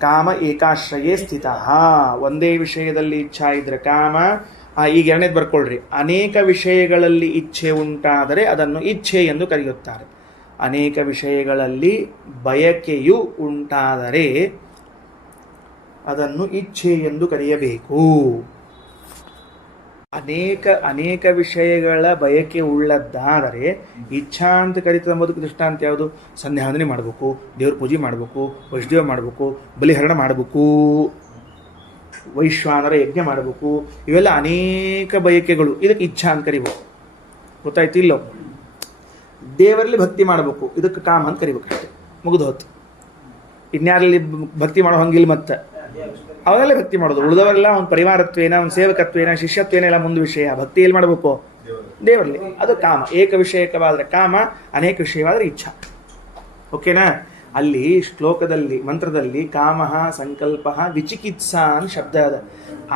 ಕಾಮ ಏಕಾಶ್ರಯೇ ಸ್ಥಿತ. ಒಂದೇ ವಿಷಯದಲ್ಲಿ ಇಚ್ಛಾ ಇದ್ರೆ ಕಾಮ, ಈಗ ಎರಡನೇದು ಬರ್ಕೊಳ್ರಿ. ಅನೇಕ ವಿಷಯಗಳಲ್ಲಿ ಇಚ್ಛೆ ಉಂಟಾದರೆ ಅದನ್ನು ಇಚ್ಛೆ ಎಂದು ಕರೆಯುತ್ತಾರೆ. ಅನೇಕ ವಿಷಯಗಳಲ್ಲಿ ಬಯಕೆಯು ಉಂಟಾದರೆ ಅದನ್ನು ಇಚ್ಛೆ ಎಂದು ಕರೆಯಬೇಕು. ಅನೇಕ ವಿಷಯಗಳ ಬಯಕೆ ಉಳ್ಳದ್ದಾದರೆ ಇಚ್ಛಾ ಅಂತ ಕರೀತದ ಮೊದಲು ದೃಷ್ಟಾಂತ ಯಾವುದು? ಸಂಧ್ಯಾವಂದನೆ ಮಾಡಬೇಕು, ದೇವ್ರ ಪೂಜೆ ಮಾಡಬೇಕು, ವೈಷ್ಣವ ಮಾಡಬೇಕು, ಬಲಿಹರಣ ಮಾಡಬೇಕು, ವೈಶ್ವಾನರ ಯಜ್ಞ ಮಾಡಬೇಕು, ಇವೆಲ್ಲ ಅನೇಕ ಬಯಕೆಗಳು. ಇದಕ್ಕೆ ಇಚ್ಛಾ ಅಂತ ಕರಿಬೇಕು. ಗೊತ್ತಾಯ್ತು ಇಲ್ಲೋ? ದೇವರಲ್ಲಿ ಭಕ್ತಿ ಮಾಡಬೇಕು, ಇದಕ್ಕೆ ಕಾಮ ಅಂತ ಕರಿಬೇಕು. ಅಷ್ಟೇ, ಮುಗಿದು ಹೊತ್ತು. ಇನ್ಯಾರಲ್ಲಿ ಭಕ್ತಿ ಮಾಡೋ ಹಂಗಿಲ್ಲ. ಮತ್ತೆ ಅವರಲ್ಲೇ ಭಕ್ತಿ ಮಾಡೋದು. ಉಳಿದವರೆಲ್ಲ ಒಂದು ಪರಿವಾರತ್ವೇನ, ಒಂದು ಸೇವಕತ್ವೇನ, ಶಿಷ್ಯತ್ವೇನ ಎಲ್ಲ ಮುಂದೆ ವಿಷಯ. ಭಕ್ತಿ ಎಲ್ಲಿ ಮಾಡಬೇಕು? ದೇವರಲ್ಲಿ. ಅದು ಕಾಮ. ಏಕ ವಿಷಯಕವಾದರೆ ಕಾಮ, ಅನೇಕ ವಿಷಯವಾದರೆ ಇಚ್ಛಾ. ಓಕೆನಾ? ಅಲ್ಲಿ ಶ್ಲೋಕದಲ್ಲಿ, ಮಂತ್ರದಲ್ಲಿ ಕಾಮ ಸಂಕಲ್ಪ ವಿಚಿಕಿತ್ಸಾ ಅಂತ ಶಬ್ದ ಅದ.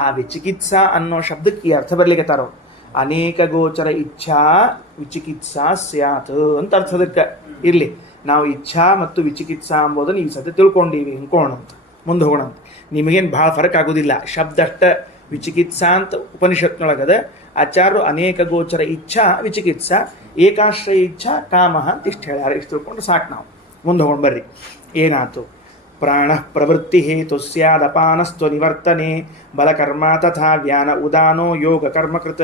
ಆ ವಿಚಿಕಿತ್ಸಾ ಅನ್ನೋ ಶಬ್ದಕ್ಕೆ ಈ ಅರ್ಥ ಬರ್ಲಿಕ್ಕೆ ತಾರೋ, ಅನೇಕ ಗೋಚರ ಇಚ್ಛಾ ವಿಚಿಕಿತ್ಸಾ ಸ್ಯಾತ್ ಅಂತ ಅರ್ಥದಕ್ಕೆ ಇರಲಿ. ನಾವು ಇಚ್ಛಾ ಮತ್ತು ವಿಚಿಕಿತ್ಸಾ ಎಂಬುದನ್ನು ಈ ಸದ್ಯ ತಿಳ್ಕೊಂಡೀವಿ, ಹಿಂಕೋಣ ಅಂತ ಮುಂದೆ ಹೋಗೋಣ ಅಂತ. ನಿಮಗೇನು ಭಾಳ ಫರಕ್ ಆಗೋದಿಲ್ಲ. ಶಬ್ದ ಅಷ್ಟ ವಿಚಿಕಿತ್ಸಾ ಅಂತ ಉಪನಿಷತ್ನೊಳಗದ. ಆಚಾರ್ಯರು ಅನೇಕ ಗೋಚರ ಇಚ್ಛಾ ವಿಚಿಕಿತ್ಸಾ, ಏಕಾಶ್ರಯ ಇಚ್ಛಾ ಕಾಮ ಅಂತ ಇಷ್ಟು ಹೇಳ್ಯಾರ. ಇಷ್ಟು ತಿಳ್ಕೊಂಡು ಸಾಕು. ನಾವು ಮುಂದೆ ಹೋಗೋಣ ಬರ್ರಿ. ಏನಾಯ್ತು? ಪ್ರಾಣ ಪ್ರವೃತ್ತಿ ಹೇತು ಸ್ಯಾದಪಾನಸ್ತ್ವ ನಿವರ್ತನೆ ಬಲಕರ್ಮ ತಥಾ ವ್ಯಾನ ಉದಾನೋ ಯೋಗ ಕರ್ಮಕೃತ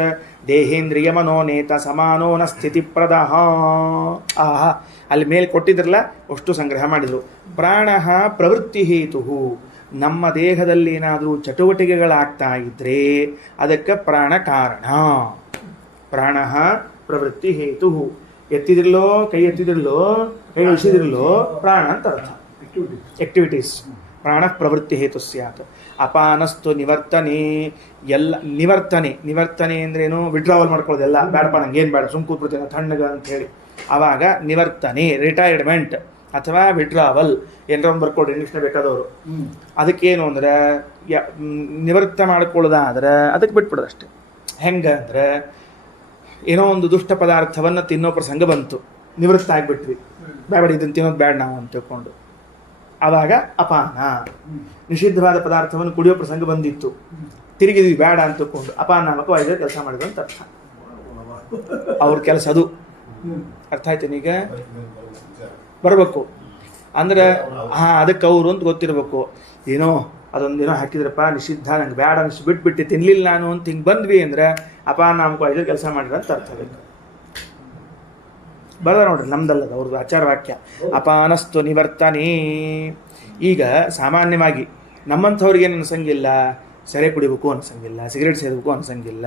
ದೇಹೇಂದ್ರಿಯ ಮನೋನೇತ ಸಮಾನೋ ನ ಸ್ಥಿತಿಪ್ರದ. ಆಹಾ, ಅಲ್ಲಿ ಮೇಲೆ ಕೊಟ್ಟಿದ್ರಲ್ಲ, ಅಷ್ಟು ಸಂಗ್ರಹ ಮಾಡಿದರು. ಪ್ರಾಣ ಪ್ರವೃತ್ತಿ ಹೇತು, ನಮ್ಮ ದೇಹದಲ್ಲಿ ಏನಾದರೂ ಚಟುವಟಿಕೆಗಳಾಗ್ತಾ ಇದ್ರೆ ಅದಕ್ಕೆ ಪ್ರಾಣ ಕಾರಣ. ಪ್ರಾಣ ಪ್ರವೃತ್ತಿ ಹೇತು. ಎತ್ತಿದ್ರಲ್ಲೋ ಕೈ ಎತ್ತಿದ್ರಲ್ಲೋ ಕೈ ಇಳಿಸಿದ್ರಲ್ಲೋ ಪ್ರಾಣ ಅಂತ ಅರ್ಥ. ಆಕ್ಟಿವಿಟೀಸ್. ಪ್ರಾಣ ಪ್ರವೃತ್ತಿ ಹೇತು ಸ್ಯಾತ್. ಅಪಾನಸ್ತು ನಿವರ್ತನೆ. ಎಲ್ಲ ನಿವರ್ತನೆ ಅಂದ್ರೇನು? ವಿಡ್ರಾವಲ್ ಮಾಡ್ಕೊಳ್ಳೋದು. ಎಲ್ಲ ಬೇಡಪ್ಪ, ನಂಗೆ ಏನು ಬೇಡ, ಸುಮ್ ಕೂತ್ಬಿಡ್ತೇನೆ ತಣ್ಣಗ ಅಂತ ಹೇಳಿ. ಆವಾಗ ನಿವರ್ತನೆ, ರಿಟೈರ್ಮೆಂಟ್ ಅಥವಾ ವಿಡ್ರಾವಲ್ ಏನಾರ ಒಂದು ಬರ್ಕೊಡ್ರಿ ಇಂಗ್ಲೀಷ್ನ ಬೇಕಾದವರು. ಅದಕ್ಕೇನು ಅಂದ್ರೆ ನಿವೃತ್ತ ಮಾಡ್ಕೊಳ್ಳೋದಾದ್ರೆ ಅದಕ್ಕೆ ಬಿಟ್ಬಿಡೋದು ಅಷ್ಟೆ. ಹೆಂಗೆ ಅಂದ್ರೆ, ಏನೋ ಒಂದು ದುಷ್ಟ ಪದಾರ್ಥವನ್ನು ತಿನ್ನೋ ಪ್ರಸಂಗ ಬಂತು, ನಿವೃತ್ತ ಆಗಿಬಿಟ್ವಿ, ಬೇಡ ಇದನ್ನು ತಿನ್ನೋದು ಬೇಡ ನಾವು ಅಂತ ತಿಳ್ಕೊಂಡು. ಆವಾಗ ಅಪಾನ. ನಿಷಿದ್ಧವಾದ ಪದಾರ್ಥವನ್ನು ಕುಡಿಯೋ ಪ್ರಸಂಗ ಬಂದಿತ್ತು, ತಿರುಗಿದ್ವಿ ಬೇಡ ಅಂತ ತಿಳ್ಕೊಂಡು ಅಪಾನಾಮಕವಾಗಿ ಕೆಲಸ ಮಾಡಿದ್ರು ಅಂತ ಅರ್ಥ. ಅವ್ರ ಕೆಲಸ ಅದು. ಅರ್ಥ ಆಯ್ತೇನೀಗ? ಬರಬೇಕು ಅಂದ್ರೆ ಅದಕ್ಕೆ ಅವರು ಅಂತ ಗೊತ್ತಿರಬೇಕು. ಏನೋ ಅದೊಂದೇನೋ ಹಾಕಿದ್ರಪ್ಪ ನಿಷಿದ್ಧ, ನಂಗೆ ಬೇಡ ಅನಿಸಿ ಬಿಟ್ಬಿಟ್ಟು ತಿನ್ಲಿಲ್ಲ ನಾನು ಅಂತ ಹಿಂಗೆ ಬಂದ್ವಿ ಅಂದ್ರೆ ಅಪಾನಾಮಕವಾಗಿ ಕೆಲಸ ಮಾಡಿದ್ರೆ ಅಂತ ಅರ್ಥ ಬೇಕು. ಬರದ ನೋಡ್ರಿ, ನಮ್ದಲ್ಲದ ಅವ್ರದ್ದು ಆಚಾರ ವಾಕ್ಯ. ಅಪಾನಸ್ತು ನಿವರ್ತನೆ. ಈಗ ಸಾಮಾನ್ಯವಾಗಿ ನಮ್ಮಂಥವ್ರಿಗೇನು ಅನ್ಸಂಗಿಲ್ಲ, ಸೆರೆ ಕುಡಿಬೇಕು ಅನ್ಸಂಗಿಲ್ಲ, ಸಿಗರೇಟ್ ಸೇದಬೇಕು ಅನ್ಸಂಗಿಲ್ಲ,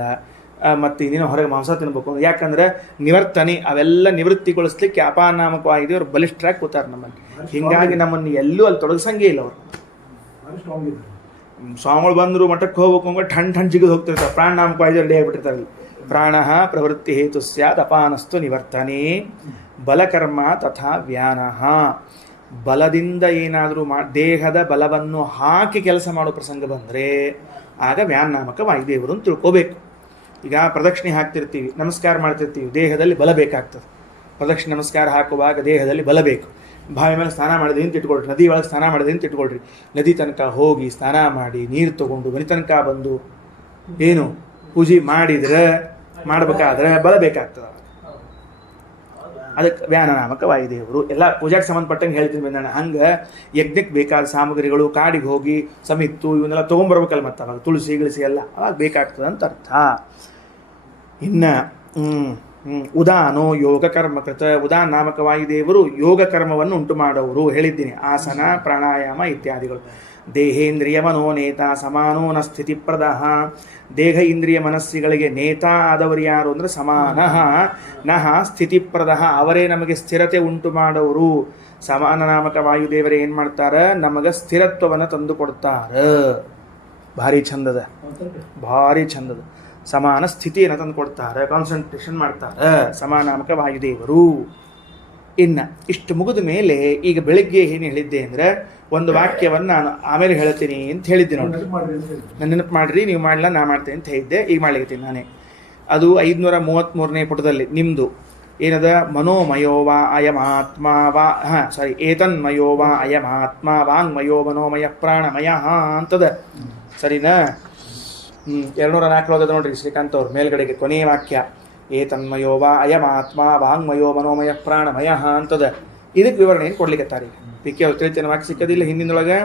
ಮತ್ತು ಇನ್ನೇನೋ ಹೊರಗೆ ಮಾಂಸ ತಿನ್ಬೇಕು. ಯಾಕಂದ್ರೆ ನಿವರ್ತನೆ ಅವೆಲ್ಲ ನಿವೃತ್ತಿಗೊಳಿಸ್ಲಿಕ್ಕೆ ಅಪಾನಾಮಕವಾಗಿ ಅವ್ರು ಬಲಿಷ್ಠರಾಗಿ ಕೂತಾರೆ ನಮ್ಮಲ್ಲಿ. ಹೀಗಾಗಿ ನಮ್ಮನ್ನು ಎಲ್ಲೂ ಅಲ್ಲಿ ತೊಡಗಿಸಂಗೇ ಇಲ್ಲ ಅವರು. ಸ್ವಾಮಿಗಳು ಬಂದರು ಮಠಕ್ಕೆ ಹೋಗ್ಬೇಕು ಅಂದ್ರೆ ಠಣ್ ಜಿಗಿದು ಹೋಗ್ತಿರ್ತಾರೆ. ಪ್ರಾಣನಾಮಕವಾಗಿ ರೆಡಿ ಆಗಿಬಿಟ್ಟಿರ್ತಾರೆ. ಪ್ರಾಣ ಪ್ರವೃತ್ತಿ ಹೇತು ಸ್ಯಾದ್ ಅಪಾನಸ್ತು ನಿವರ್ತನೆ ಬಲಕರ್ಮ ತಥಾ ವ್ಯಾನ. ಬಲದಿಂದ ಏನಾದರೂ ದೇಹದ ಬಲವನ್ನು ಹಾಕಿ ಕೆಲಸ ಮಾಡೋ ಪ್ರಸಂಗ ಬಂದರೆ ಆಗ ವ್ಯಾನಾಮಕ ವಾಯುದೇವರು ಅಂತ ತಿಳ್ಕೋಬೇಕು. ಈಗ ಪ್ರದಕ್ಷಿಣೆ ಹಾಕ್ತಿರ್ತೀವಿ, ನಮಸ್ಕಾರ ಮಾಡ್ತಿರ್ತೀವಿ, ದೇಹದಲ್ಲಿ ಬಲ ಬೇಕಾಗ್ತದೆ. ಪ್ರದಕ್ಷಿಣೆ ನಮಸ್ಕಾರ ಹಾಕುವಾಗ ದೇಹದಲ್ಲಿ ಬಲ ಬೇಕು. ಬಾವಿ ಮೇಲೆ ಸ್ನಾನ ಮಾಡಿದೆ ಅಂತ ಇಟ್ಕೊಳ್ರಿ, ನದಿ ಒಳಗೆ ಸ್ನಾನ ಮಾಡಿದೆ ಅಂತ ಇಟ್ಕೊಳ್ರಿ. ನದಿ ತನಕ ಹೋಗಿ ಸ್ನಾನ ಮಾಡಿ ನೀರು ತೊಗೊಂಡು ಮನೆ ತನಕ ಬಂದು ಏನು ಪೂಜೆ ಮಾಡಬೇಕಾದ್ರೆ ಬಲ ಬೇಕಾಗ್ತದೆ. ಅದಕ್ಕೆ ವ್ಯಾನನಾಮಕ ವಾಯುದೇವರು. ಎಲ್ಲ ಪೂಜಾಕ್ಕೆ ಸಂಬಂಧಪಟ್ಟಂಗೆ ಹೇಳ್ತೀನಿ ನಾನು. ಹಂಗೆ ಯಜ್ಞಕ್ಕೆ ಬೇಕಾದ ಸಾಮಗ್ರಿಗಳು, ಕಾಡಿಗೆ ಹೋಗಿ ಸಮಿತ್ತು ಇವನ್ನೆಲ್ಲ ತೊಗೊಂಬರ್ಬೇಕಲ್ಲ, ಮತ್ತು ಅವಾಗ ತುಳಸಿ ಗಿಳಿಸಿ ಎಲ್ಲ ಅವಾಗ ಬೇಕಾಗ್ತದೆ ಅಂತ ಅರ್ಥ. ಇನ್ನು ಉದಾನೋ ಯೋಗ ಕರ್ಮಕೃತ. ಉದಾನ ನಾಮಕ ವಾಯುದೇವರು ಯೋಗ ಕರ್ಮವನ್ನು ಉಂಟು ಮಾಡೋರು ಹೇಳಿದ್ದೀನಿ. ಆಸನ ಪ್ರಾಣಾಯಾಮ ಇತ್ಯಾದಿಗಳು. ದೇಹೇಂದ್ರಿಯ ಮನೋನೇತ ಸಮಾನೋ ನ ಸ್ಥಿತಿಪ್ರದ. ದೇಹ ಇಂದ್ರಿಯ ಮನಸ್ಸುಗಳಿಗೆ ನೇತ ಆದವರು ಯಾರು ಅಂದರೆ ಸಮಾನಃ ನಃ ಸ್ಥಿತಿಪ್ರದ. ಅವರೇ ನಮಗೆ ಸ್ಥಿರತೆ ಉಂಟು ಮಾಡೋರು. ಸಮಾನ ನಾಮಕ ವಾಯುದೇವರೇ ಏನು ಮಾಡ್ತಾರೆ? ನಮಗೆ ಸ್ಥಿರತ್ವವನ್ನು ತಂದು ಕೊಡ್ತಾರೆ. ಭಾರಿ ಚಂದದ, ಭಾರಿ ಚಂದದ ಸಮಾನ ಸ್ಥಿತಿಯನ್ನು ತಂದು ಕೊಡ್ತಾರೆ, ಕಾನ್ಸಂಟ್ರೇಷನ್ ಮಾಡ್ತಾರೆ ಸಮಾನಾಮಕ ವಾಯುದೇವರು. ಇನ್ನು ಇಷ್ಟು ಮುಗಿದ ಮೇಲೆ ಈಗ ಬೆಳಗ್ಗೆ ಏನು ಹೇಳಿದ್ದೆ ಅಂದರೆ ಒಂದು ವಾಕ್ಯವನ್ನು ನಾನು ಆಮೇಲೆ ಹೇಳ್ತೀನಿ ಅಂತ ಹೇಳಿದ್ದೆ ನೋಡಿ. ನಾನು ನೆನಪು ಮಾಡಿರಿ, ನೀವು ಮಾಡಲ್ಲ ನಾ ಮಾಡ್ತೇನೆ ಅಂತ ಹೇಳಿದ್ದೆ. ಈಗ ಮಾಡ್ಲಿಕ್ಕೆ ನಾನೇ. ಅದು 533ನೇ ಪುಟದಲ್ಲಿ ನಿಮ್ಮದು ಏನದ? ಮನೋಮಯೋ ವಾ ಅಯಮಾತ್ಮ ವಾ ಏತನ್ಮಯೋ ವಾ ಅಯಮಾತ್ಮ ವಾಂಗ್ಮಯೋ ಮನೋಮಯ ಪ್ರಾಣಮಯ ಅಂತದ. ಸರಿನಾ? 204 ಹೋಗದ ನೋಡ್ರಿ ಶ್ರೀಕಾಂತ್ ಅವ್ರು ಮೇಲ್ಗಡೆಗೆ ಕೊನೆಯ ವಾಕ್ಯ ಏತನ್ಮಯೋ ವಾ ಅಯಮಾತ್ಮ ವಾಂಗ್ಮಯೋ ಮನೋಮಯ ಪ್ರಾಣಮಯ ಅಂತದ. ಇದಕ್ಕೆ ವಿವರಣೆಯನ್ನು ಕೊಡ್ಲಿಕ್ಕೆ ಪಿಕೆ ಅವ್ರು ತಿಳಿತೇನೆ ವಾಕ್ಯ ಸಿಕ್ಕದಿಲ್ಲ ಹಿಂದಿನೊಳಗೆ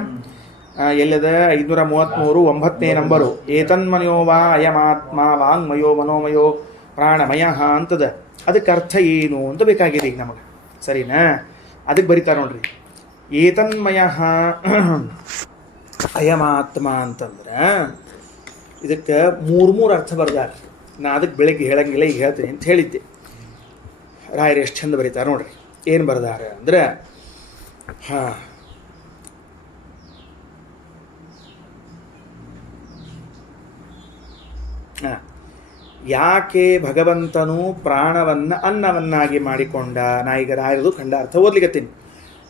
ಎಲ್ಲದ 533 9ನೇ ನಂಬರು ಏತನ್ಮಯೋ ವಾ ಅಯಮಾತ್ಮ ವಾಂಗ್ಮಯೋ ಮನೋಮಯೋ ಪ್ರಾಣಮಯ ಅಂತದ. ಅದಕ್ಕೆ ಅರ್ಥ ಏನು ಅಂತ ಬೇಕಾಗಿದೆ ಈಗ ನಮಗೆ, ಸರಿನಾ? ಅದಕ್ಕೆ ಬರೀತಾರೆ ನೋಡ್ರಿ, ಏತನ್ಮಯ ಅಯಮಾತ್ಮ ಅಂತಂದ್ರೆ ಇದಕ್ಕೆ ಮೂರು ಅರ್ಥ ಬರ್ದಾರೆ. ನಾ ಅದಕ್ಕೆ ಬೆಳಗ್ಗೆ ಹೇಳಂಗಿಲ್ಲ, ಈಗ ಹೇಳ್ತೀನಿ ಅಂತ ಹೇಳಿದ್ದೆ. ರಾಯರು ಎಷ್ಟು ಚಂದ ಬರೀತಾರೆ ನೋಡ್ರಿ. ಏನು ಬರ್ದಾರೆ ಅಂದ್ರೆ, ಯಾಕೆ ಭಗವಂತನು ಪ್ರಾಣವನ್ನು ಅನ್ನವನ್ನಾಗಿ ಮಾಡಿಕೊಂಡ? ನಾ ಈಗ ರಾಯರದು ಖಂಡಾರ್ಥ ಓದ್ಲಿಕ್ಕತ್ತೀನಿ.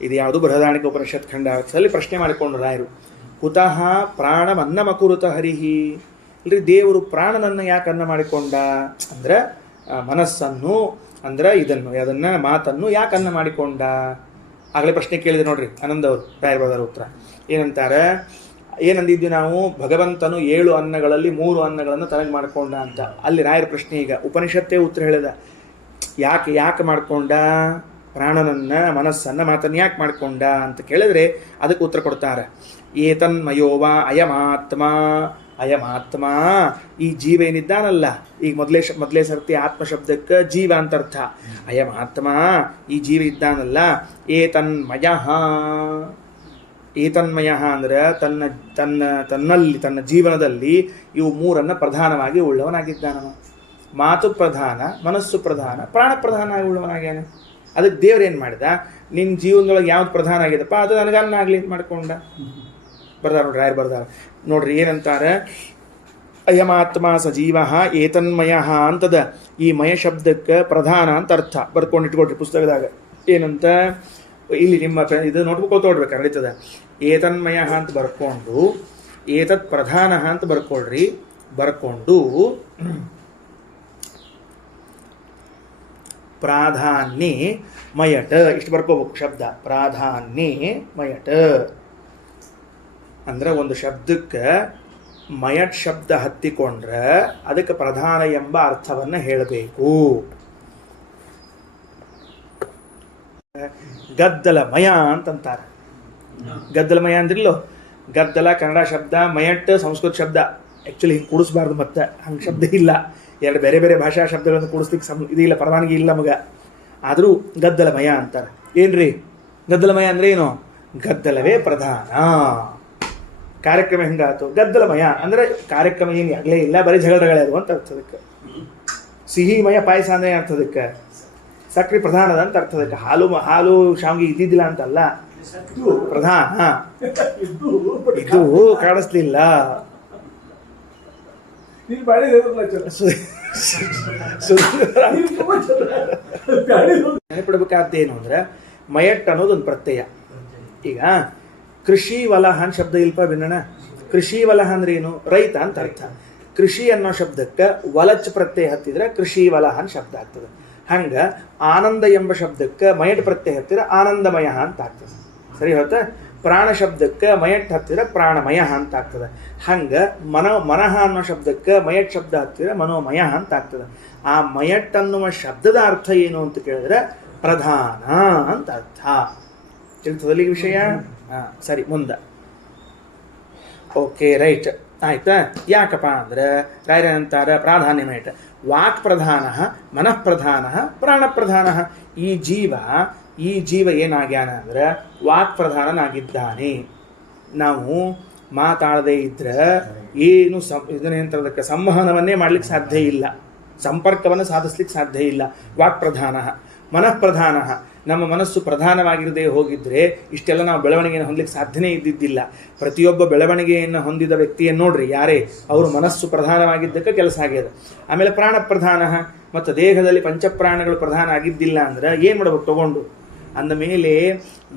ಇದು ಯಾವುದು ಬೃಹದಾರಣ್ಯಕ ಉಪನಿಷತ್ ಖಂಡಾರ್ಥದಲ್ಲಿ ಪ್ರಶ್ನೆ ಮಾಡಿಕೊಂಡು ರಾಯರು, ಕುತಃ ಪ್ರಾಣವನ್ನಮಕುರುತ ಹರಿಹಿ, ಇಲ್ರಿ ದೇವರು ಪ್ರಾಣನನ್ನು ಯಾಕೆ ಅನ್ನ ಮಾಡಿಕೊಂಡ ಅಂದ್ರೆ ಮನಸ್ಸನ್ನು ಅಂದ್ರೆ ಅದನ್ನ ಮಾತನ್ನು ಯಾಕೆ ಅನ್ನ ಮಾಡಿಕೊಂಡ? ಆಗಲೇ ಪ್ರಶ್ನೆ ಕೇಳಿದೆ ನೋಡ್ರಿ ಆನಂದ್ ಅವರು ರಾಯರು ಬರೆದಾರ ಉತ್ತರ. ಏನಂತಾರೆ, ಏನಂದಿದ್ವಿ ನಾವು, ಭಗವಂತನು 7 ಅನ್ನಗಳಲ್ಲಿ 3 ಅನ್ನಗಳನ್ನು ತನಗೆ ಮಾಡಿಕೊಂಡ ಅಂತ. ಅಲ್ಲಿ ರಾಯರ ಪ್ರಶ್ನೆ ಈಗ ಉಪನಿಷತ್ತೇ ಉತ್ತರ ಹೇಳಿದ. ಯಾಕೆ ಮಾಡಿಕೊಂಡ ಪ್ರಾಣನನ್ನ, ಮನಸ್ಸನ್ನ, ಮಾತನ್ನು ಯಾಕೆ ಮಾಡಿಕೊಂಡ ಅಂತ ಕೇಳಿದ್ರೆ ಅದಕ್ಕೆ ಉತ್ತರ ಕೊಡ್ತಾರೆ. ಏತನ್ಮಯೋವ ಅಯಮಾತ್ಮ, ಅಯಮಾತ್ಮ ಈ ಜೀವ ಏನಿದ್ದಾನಲ್ಲ, ಈಗ ಮೊದಲೇ ಸರ್ತಿ ಆತ್ಮ ಶಬ್ದಕ್ಕೆ ಜೀವ ಅಂತ ಅರ್ಥ. ಅಯಮಾತ್ಮ ಈ ಜೀವ ಇದ್ದಾನಲ್ಲ, ಏತನ್ಮಯ ಅಂದ್ರೆ ತನ್ನ ಜೀವನದಲ್ಲಿ ಇವು 3 ಪ್ರಧಾನವಾಗಿ ಉಳ್ಳವನಾಗಿದ್ದಾನ. ಮಾತು ಪ್ರಧಾನ, ಮನಸ್ಸು ಪ್ರಧಾನ, ಪ್ರಾಣ ಪ್ರಧಾನ ಆಗಿ ಉಳ್ಳವನಾಗ್ಯಾನ. ಅದಕ್ಕೆ ದೇವ್ರೇನು ಮಾಡಿದ, ನಿನ್ನ ಜೀವನದೊಳಗೆ ಯಾವ್ದು ಪ್ರಧಾನ ಆಗಿದೆಪ್ಪ ಅದು ನನಗನ್ನ ಆಗ್ಲಿ ಮಾಡ್ಕೊಂಡ. ಬರ್ದಾರ ನೋಡ್ರಿ ರಾಯರು ಬರ್ದಾರ ನೋಡ್ರಿ. ಏನಂತಾರೆ, ಅಯಮಾತ್ಮ ಸಜೀವ ಏತನ್ಮಯ ಅಂತದ. ಈ ಮಯ ಶಬ್ದಕ್ಕೆ ಪ್ರಧಾನ ಅಂತ ಅರ್ಥ ಬರ್ಕೊಂಡು ಇಟ್ಕೊಳ್ರಿ ಪುಸ್ತಕದಾಗ. ಏನಂತ ಇಲ್ಲಿ ನಿಮ್ಮ ಇದು ನೋಟ್ಬುಕ್ ತೋಡ್ಬೇಕು ನಡೀತದ. ಏತನ್ಮಯ ಅಂತ ಬರ್ಕೊಂಡು ಏತತ್ ಪ್ರಧಾನ ಅಂತ ಬರ್ಕೊಳ್ರಿ. ಬರ್ಕೊಂಡು ಪ್ರಾಧಾನ್ಯೇ ಮಯಟ ಇಷ್ಟು ಬರ್ಕೋಬೇಕು ಶಬ್ದ. ಪ್ರಾಧಾನ್ಯೇ ಮಯಟ ಅಂದ್ರೆ ಒಂದು ಶಬ್ದಕ್ಕೆ ಮಯಟ್ ಶಬ್ದ ಹತ್ತಿಕೊಂಡ್ರೆ ಅದಕ್ಕೆ ಪ್ರಧಾನ ಎಂಬ ಅರ್ಥವನ್ನು ಹೇಳಬೇಕು. ಗದ್ದಲಮಯ ಅಂತಂತಾರೆ. ಗದ್ದಲಮಯ ಅಂದ್ರಿಲ್ಲೋ, ಗದ್ದಲ ಕನ್ನಡ ಶಬ್ದ, ಮಯಟ್ ಸಂಸ್ಕೃತ ಶಬ್ದ. ಆ್ಯಕ್ಚುಲಿ ಹಿಂಗೆ ಕೂಡಿಸ್ಬಾರ್ದು, ಮತ್ತೆ ಹಂಗೆ ಶಬ್ದ ಇಲ್ಲ. 2 ಬೇರೆ ಬೇರೆ ಭಾಷಾ ಶಬ್ದಗಳನ್ನು ಕೂಡಿಸ್ಲಿಕ್ಕೆ ಇದಿಲ್ಲ, ಪರವಾನಗಿ ಇಲ್ಲ ನಮಗೆ. ಆದರೂ ಗದ್ದಲಮಯ ಅಂತಾರೆ. ಏನ್ರಿ ಗದ್ದಲಮಯ ಅಂದ್ರೆ ಏನು? ಗದ್ದಲವೇ ಪ್ರಧಾನ. ಕಾರ್ಯಕ್ರಮ ಹೆಂಗಾಯ್ತು? ಗದ್ದಲಮಯ ಅಂದ್ರೆ ಕಾರ್ಯಕ್ರಮ ಏನು ಆಗಲೇ ಇಲ್ಲ, ಬರೀ ಜಗಳಗಳೇ ಅದು ಅಂತ ಅರ್ಥದಕ್ಕೆ. ಸಿಹಿಮಯ ಪಾಯಸ ಅಂದ್ರೆ ಏನು ಅರ್ಥದಕ್ಕೆ? ಸಕ್ರೆ ಪ್ರಧಾನದ ಅಂತ ಅರ್ಥದಕ್ಕೆ. ಹಾಲು ಶಾವಿಗೆ ಇದ್ದಿದ್ದಿಲ್ಲ ಅಂತಲ್ಲ, ಪ್ರಧಾನ. ಇದು ಕಾಣಿಸ್ಲಿಲ್ಲ. ನೆನಪಿಡ್ಬೇಕಾದ್ದೇನು ಅಂದ್ರೆ ಮಯಟ್ ಅನ್ನೋದು ಒಂದು ಪ್ರತ್ಯಯ. ಈಗ ಕೃಷಿ ವಲಹ ಅಂತ ಶಬ್ದ ಇಲ್ಪ ಭಿನ್ನಣ. ಕೃಷಿ ವಲಹ ಅಂದ್ರೆ ಏನು? ರೈತ ಅಂತ ಅರ್ಥ. ಕೃಷಿ ಅನ್ನೋ ಶಬ್ದಕ್ಕೆ ವಲಚ್ ಪ್ರತ್ಯಯ ಹತ್ತಿದ್ರೆ ಕೃಷಿ ವಲಹ ಅಂತ ಶಬ್ದ ಆಗ್ತದೆ. ಹಂಗ ಆನಂದ ಎಂಬ ಶಬ್ದಕ್ಕೆ ಮಯಟ್ ಪ್ರತ್ಯಯ ಹತ್ತಿರ ಆನಂದಮಯ ಅಂತ ಆಗ್ತದೆ. ಸರಿ ಹೇಳ್ತಾ? ಪ್ರಾಣ ಶಬ್ದಕ್ಕೆ ಮಯಟ್ ಹತ್ತಿರ ಪ್ರಾಣಮಯ ಅಂತ ಆಗ್ತದೆ. ಹಂಗ ಮನಃ ಅನ್ನೋ ಶಬ್ದಕ್ಕೆ ಮಯಟ್ ಶಬ್ದ ಹತ್ತಿರ ಮನೋಮಯ ಅಂತ ಆಗ್ತದೆ. ಆ ಮಯಟ್ ಅನ್ನುವ ಶಬ್ದದ ಅರ್ಥ ಏನು ಅಂತ ಕೇಳಿದ್ರೆ ಪ್ರಧಾನ ಅಂತ ಅರ್ಥ. ತಿಳಿತದಲ್ಲಿ ವಿಷಯ? ಸರಿ, ಮುಂದೆ. ಓಕೆ, ರೈಟ್, ಆಯ್ತಾ? ಯಾಕಪ್ಪ ಅಂದ್ರೆ ರಾಯರಂತಾರ ಪ್ರಾಧಾನ್ಯ ಮಯಟ್ ವಾಕ್ ಪ್ರಧಾನ, ಮನಃ ಪ್ರಧಾನ, ಪ್ರಾಣ ಪ್ರಧಾನ. ಈ ಜೀವ ಏನಾಗ್ಯಾನ ಅಂದ್ರೆ ವಾಕ್ ಪ್ರಧಾನನಾಗಿದ್ದಾನೆ. ನಾವು ಮಾತಾಡದೇ ಇದ್ರೆ ಏನು ಇದನ್ನೇಂತರದಕ್ಕೆ ಸಂವಹನವನ್ನೇ ಮಾಡ್ಲಿಕ್ಕೆ ಸಾಧ್ಯ ಇಲ್ಲ, ಸಂಪರ್ಕವನ್ನು ಸಾಧಿಸ್ಲಿಕ್ಕೆ ಸಾಧ್ಯ ಇಲ್ಲ. ವಾಕ್ ಪ್ರಧಾನ. ಮನಃ ಪ್ರಧಾನ, ನಮ್ಮ ಮನಸ್ಸು ಪ್ರಧಾನವಾಗಿರದೇ ಹೋಗಿದ್ರೆ ಇಷ್ಟೆಲ್ಲ ನಾವು ಬೆಳವಣಿಗೆಯನ್ನು ಹೊಂದಲಿಕ್ಕೆ ಸಾಧ್ಯನೇ ಇದ್ದಿದ್ದಿಲ್ಲ. ಪ್ರತಿಯೊಬ್ಬ ಬೆಳವಣಿಗೆಯನ್ನು ಹೊಂದಿದ ವ್ಯಕ್ತಿಯನ್ನು ನೋಡ್ರಿ, ಯಾರೇ ಅವರು ಮನಸ್ಸು ಪ್ರಧಾನವಾಗಿದ್ದಕ್ಕೆ ಕೆಲಸ ಆಗ್ಯದ. ಆಮೇಲೆ ಪ್ರಾಣ ಪ್ರಧಾನ, ಮತ್ತು ದೇಹದಲ್ಲಿ ಪಂಚಪ್ರಾಣಗಳು ಪ್ರಧಾನ ಆಗಿದ್ದಿಲ್ಲ ಅಂದ್ರೆ ಏನು ಮಾಡ್ಬೇಕು ತಗೊಂಡು? ಅಂದ ಮೇಲೆ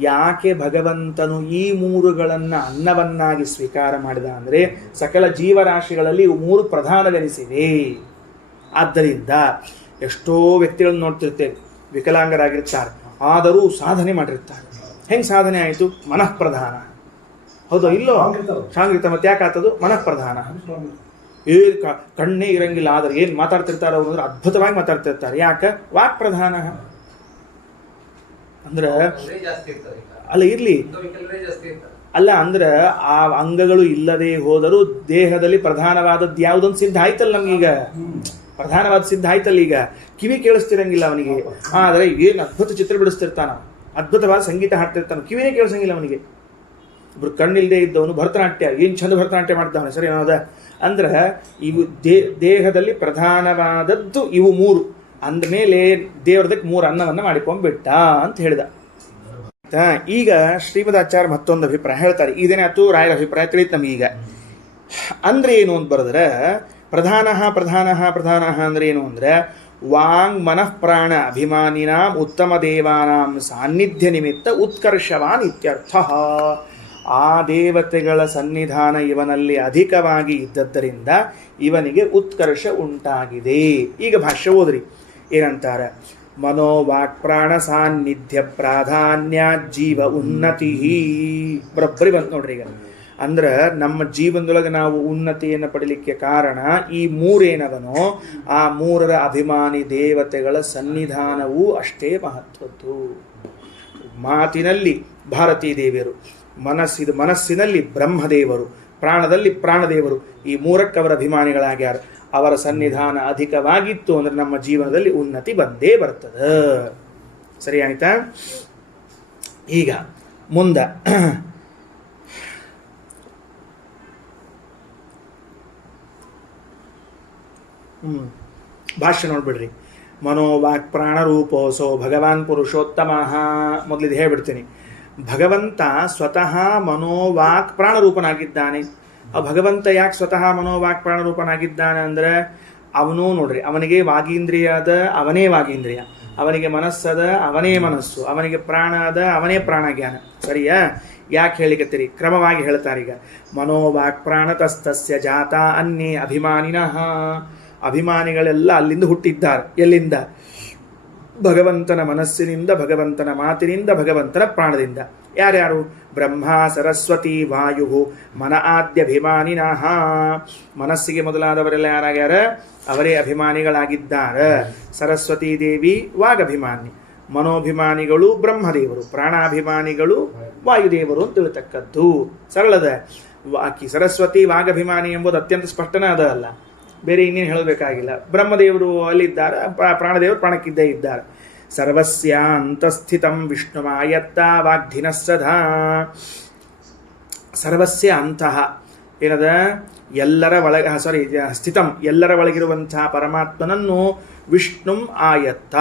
ಯಾಕೆ ಭಗವಂತನು ಈ 3ಗಳನ್ನು ಅನ್ನವನ್ನಾಗಿ ಸ್ವೀಕಾರ ಮಾಡಿದ ಅಂದರೆ ಸಕಲ ಜೀವರಾಶಿಗಳಲ್ಲಿ ಇವು 3 ಪ್ರಧಾನವೆನಿಸಿವೆ. ಆದ್ದರಿಂದ ಎಷ್ಟೋ ವ್ಯಕ್ತಿಗಳನ್ನು ನೋಡ್ತಿರ್ತೇವೆ, ವಿಕಲಾಂಗರಾಗಿರ್ತಾರೆ, ಆದರೂ ಸಾಧನೆ ಮಾಡಿರ್ತಾರೆ. ಹೆಂಗೆ ಸಾಧನೆ ಆಯಿತು? ಮನಃ ಪ್ರಧಾನ. ಹೌದೋ ಇಲ್ಲೋ? ಶಾಂಗ್ರಿತ. ಮತ್ತೆ ಯಾಕಾಗ್ತದು? ಮನಃ ಪ್ರಧಾನ. ಕಣ್ಣೇ ಇರಂಗಿಲ್ಲ, ಆದರೆ ಏನು ಮಾತಾಡ್ತಿರ್ತಾರೆ ಅವರು ಅಂದ್ರೆ ಅದ್ಭುತವಾಗಿ ಮಾತಾಡ್ತಿರ್ತಾರೆ. ಯಾಕೆ? ವಾಕ್ ಪ್ರಧಾನ ಅಂದ್ರೆ ಅಲ್ಲ ಇರ್ಲಿ ಅಲ್ಲ ಅಂದ್ರೆ ಆ ಅಂಗಗಳು ಇಲ್ಲದೆ ಹೋದರೂ ದೇಹದಲ್ಲಿ ಪ್ರಧಾನವಾದದ್ದು ಯಾವುದೊಂದು ಸಿದ್ಧ ಆಯ್ತಲ್ಲ ನಮ್ಗೀಗ, ಪ್ರಧಾನವಾದ ಸಿದ್ಧ ಆಯ್ತಲ್ಲ. ಈಗ ಕಿವಿ ಕೇಳಿಸ್ತಿರಂಗಿಲ್ಲ ಅವನಿಗೆ, ಆದರೆ ಏನು ಅದ್ಭುತ ಚಿತ್ರ ಬಿಡಿಸ್ತಿರ್ತಾನ, ಅದ್ಭುತವಾದ ಸಂಗೀತ ಹಾಡ್ತಿರ್ತಾನ, ಕಿವಿನೇ ಕೇಳಿಸಂಗಿಲ್ಲ ಅವನಿಗೆ. ಇಬ್ರು ಕಣ್ಣಿಲ್ಲದೆ ಇದ್ದವನು ಭರತನಾಟ್ಯ ಏನು ಚಂದ ಭರತನಾಟ್ಯ ಮಾಡ್ತಾನೆ, ಸರಿ ಅನ್ನೋದ ಅಂದ್ರೆ ಇವು ದೇಹದಲ್ಲಿ ಪ್ರಧಾನವಾದದ್ದು ಇವು ಮೂರು ಅಂದಮೇಲೆ ದೇವರದಕ್ಕೆ ಮೂರು ಅನ್ನವನ್ನು ಮಾಡಿಕೊಂಡ್ಬಿಟ್ಟ ಅಂತ ಹೇಳಿದ. ಈಗ ಶ್ರೀಮದಾಚಾರ್ಯ ಮತ್ತೊಂದು ಅಭಿಪ್ರಾಯ ಹೇಳ್ತಾರೆ, ಇದೇನೇ ಆಯ್ತು ರಾಯರ ಅಭಿಪ್ರಾಯ ತಿಳಿತು ನಮಗೀಗ. ಅಂದ್ರೆ ಏನು ಅಂತ ಬರೆದ್ರೆ ಪ್ರಧಾನ ಪ್ರಧಾನ ಪ್ರಧಾನ ಅಂದ್ರೆ ಏನು ಅಂದ್ರೆ ವಾಂಗ್ ಮನಃ ಪ್ರಾಣ ಅಭಿಮಾನಿನಾಂ ಉತ್ತಮ ದೇವಾನಾಂ ಸಾನ್ನಿಧ್ಯ ನಿಮಿತ್ತ ಉತ್ಕರ್ಷವಾನ್ ಇತ್ಯರ್ಥ. ಆ ದೇವತೆಗಳ ಸನ್ನಿಧಾನ ಇವನಲ್ಲಿ ಅಧಿಕವಾಗಿ ಇದ್ದದ್ದರಿಂದ ಇವನಿಗೆ ಉತ್ಕರ್ಷ ಉಂಟಾಗಿದೆ. ಈಗ ಭಾಷ್ಯ ಓದ್ರಿ ಏನಂತಾರೆ, ಮನೋವಾಕ್ ಪ್ರಾಣ ಸಾನ್ನಿಧ್ಯ ಪ್ರಾಧಾನ್ಯ ಜೀವ ಉನ್ನತಿ. ಬರೋಬ್ಬರಿ ಬಂತು ನೋಡ್ರಿ. ಈಗ ಅಂದ್ರೆ ನಮ್ಮ ಜೀವನದೊಳಗೆ ನಾವು ಉನ್ನತಿಯನ್ನು ಪಡೀಲಿಕ್ಕೆ ಕಾರಣ ಈ ಮೂರೇನವನೋ ಆ ಮೂರರ ಅಭಿಮಾನಿ ದೇವತೆಗಳ ಸನ್ನಿಧಾನವೂ ಅಷ್ಟೇ ಮಹತ್ವದ್ದು. ಮಾತಿನಲ್ಲಿ ಭಾರತೀ ದೇವಿಯರು, ಮನಸ್ಸಿನಲ್ಲಿ ಬ್ರಹ್ಮದೇವರು, ಪ್ರಾಣದಲ್ಲಿ ಪ್ರಾಣದೇವರು, ಈ ಮೂರಕ್ಕೆ ಅವರ ಅಭಿಮಾನಿಗಳಾಗ್ಯಾರ. ಅವರ ಸನ್ನಿಧಾನ ಅಧಿಕವಾಗಿತ್ತು ಅಂದ್ರೆ ನಮ್ಮ ಜೀವನದಲ್ಲಿ ಉನ್ನತಿ ಬಂದೇ ಬರ್ತದೆ. ಸರಿ ಆಯ್ತಾ? ಈಗ ಮುಂದ ಭಾಷ್ಯ ನೋಡ್ಬಿಡ್ರಿ. ಮನೋವಾಕ್ ಪ್ರಾಣರೂಪೋಸೋ ಭಗವಾನ್ ಪುರುಷೋತ್ತಮ. ಮೊದಲಿದು ಹೇಳ್ಬಿಡ್ತೀನಿ. ಭಗವಂತ ಸ್ವತಃ ಮನೋವಾಕ್ ಪ್ರಾಣರೂಪನಾಗಿದ್ದಾನೆ. ಆ ಭಗವಂತ ಯಾಕೆ ಸ್ವತಃ ಮನೋವಾಕ್ ಪ್ರಾಣರೂಪನಾಗಿದ್ದಾನೆ ಅಂದರೆ ಅವನು ನೋಡ್ರಿ, ಅವನಿಗೆ ವಾಗೀಂದ್ರಿಯ ಅದ, ಅವನೇ ವಾಗೀಂದ್ರಿಯ, ಅವನಿಗೆ ಮನಸ್ಸದ, ಅವನೇ ಮನಸ್ಸು, ಅವನಿಗೆ ಪ್ರಾಣ ಅದ, ಅವನೇ ಪ್ರಾಣಜ್ಞಾನ. ಸರಿಯಾ? ಯಾಕೆ ಹೇಳಿಕತ್ತೀರಿ? ಕ್ರಮವಾಗಿ ಹೇಳ್ತಾರೆ. ಈಗ ಮನೋವಾಕ್ ಪ್ರಾಣತಸ್ತಸ್ಯ ಜಾತ ಅನ್ನೇ ಅಭಿಮಾನಿನಃ. ಅಭಿಮಾನಿಗಳೆಲ್ಲ ಅಲ್ಲಿಂದ ಹುಟ್ಟಿದ್ದಾರೆ. ಎಲ್ಲಿಂದ? ಭಗವಂತನ ಮನಸ್ಸಿನಿಂದ, ಭಗವಂತನ ಮಾತಿನಿಂದ, ಭಗವಂತನ ಪ್ರಾಣದಿಂದ. ಯಾರ್ಯಾರು? ಬ್ರಹ್ಮ, ಸರಸ್ವತಿ, ವಾಯು, ಮನ ಆದ್ಯಭಿಮಾನಿನಃ. ಮನಸ್ಸಿಗೆ ಮೊದಲಾದವರೆಲ್ಲ ಯಾರಾಗ್ಯಾರ? ಅವರೇ ಅಭಿಮಾನಿಗಳಾಗಿದ್ದಾರೆ. ಸರಸ್ವತೀ ದೇವಿ ವಾಗಭಿಮಾನಿ, ಮನೋಭಿಮಾನಿಗಳು ಬ್ರಹ್ಮದೇವರು, ಪ್ರಾಣಾಭಿಮಾನಿಗಳು ವಾಯುದೇವರು ಅಂತ ತಿಳ್ತಕ್ಕದ್ದು. ಸರಳದ ಆಕಿ ಸರಸ್ವತಿ ವಾಗಭಿಮಾನಿ ಎಂಬುದು ಅತ್ಯಂತ ಸ್ಪಷ್ಟನ ಅದ ಅಲ್ಲ, ಬೇರೆ ಇನ್ನೇನು ಹೇಳಬೇಕಾಗಿಲ್ಲ. ಬ್ರಹ್ಮದೇವರು ಅಲ್ಲಿದ್ದಾರೆ, ಪ್ರಾಣದೇವರು ಪ್ರಾಣಕ್ಕಿದ್ದೇ ಇದ್ದಾರೆ. ಸರ್ವಸ್ಯ ಅಂತಸ್ಥಿತಂ ವಿಷ್ಣುಮಾಯತ್ತ ವಾಗ್ಧಿನ ಸದಾ. ಸರ್ವಸ್ಯ ಅಂತಃ ಏನದ? ಎಲ್ಲರ ಒಳಗೆ ಸ್ಥಿತಂ ಎಲ್ಲರ ಒಳಗಿರುವಂತಹ ಪರಮಾತ್ಮನನ್ನು ವಿಷ್ಣುಂ ಆಯತ್ತ.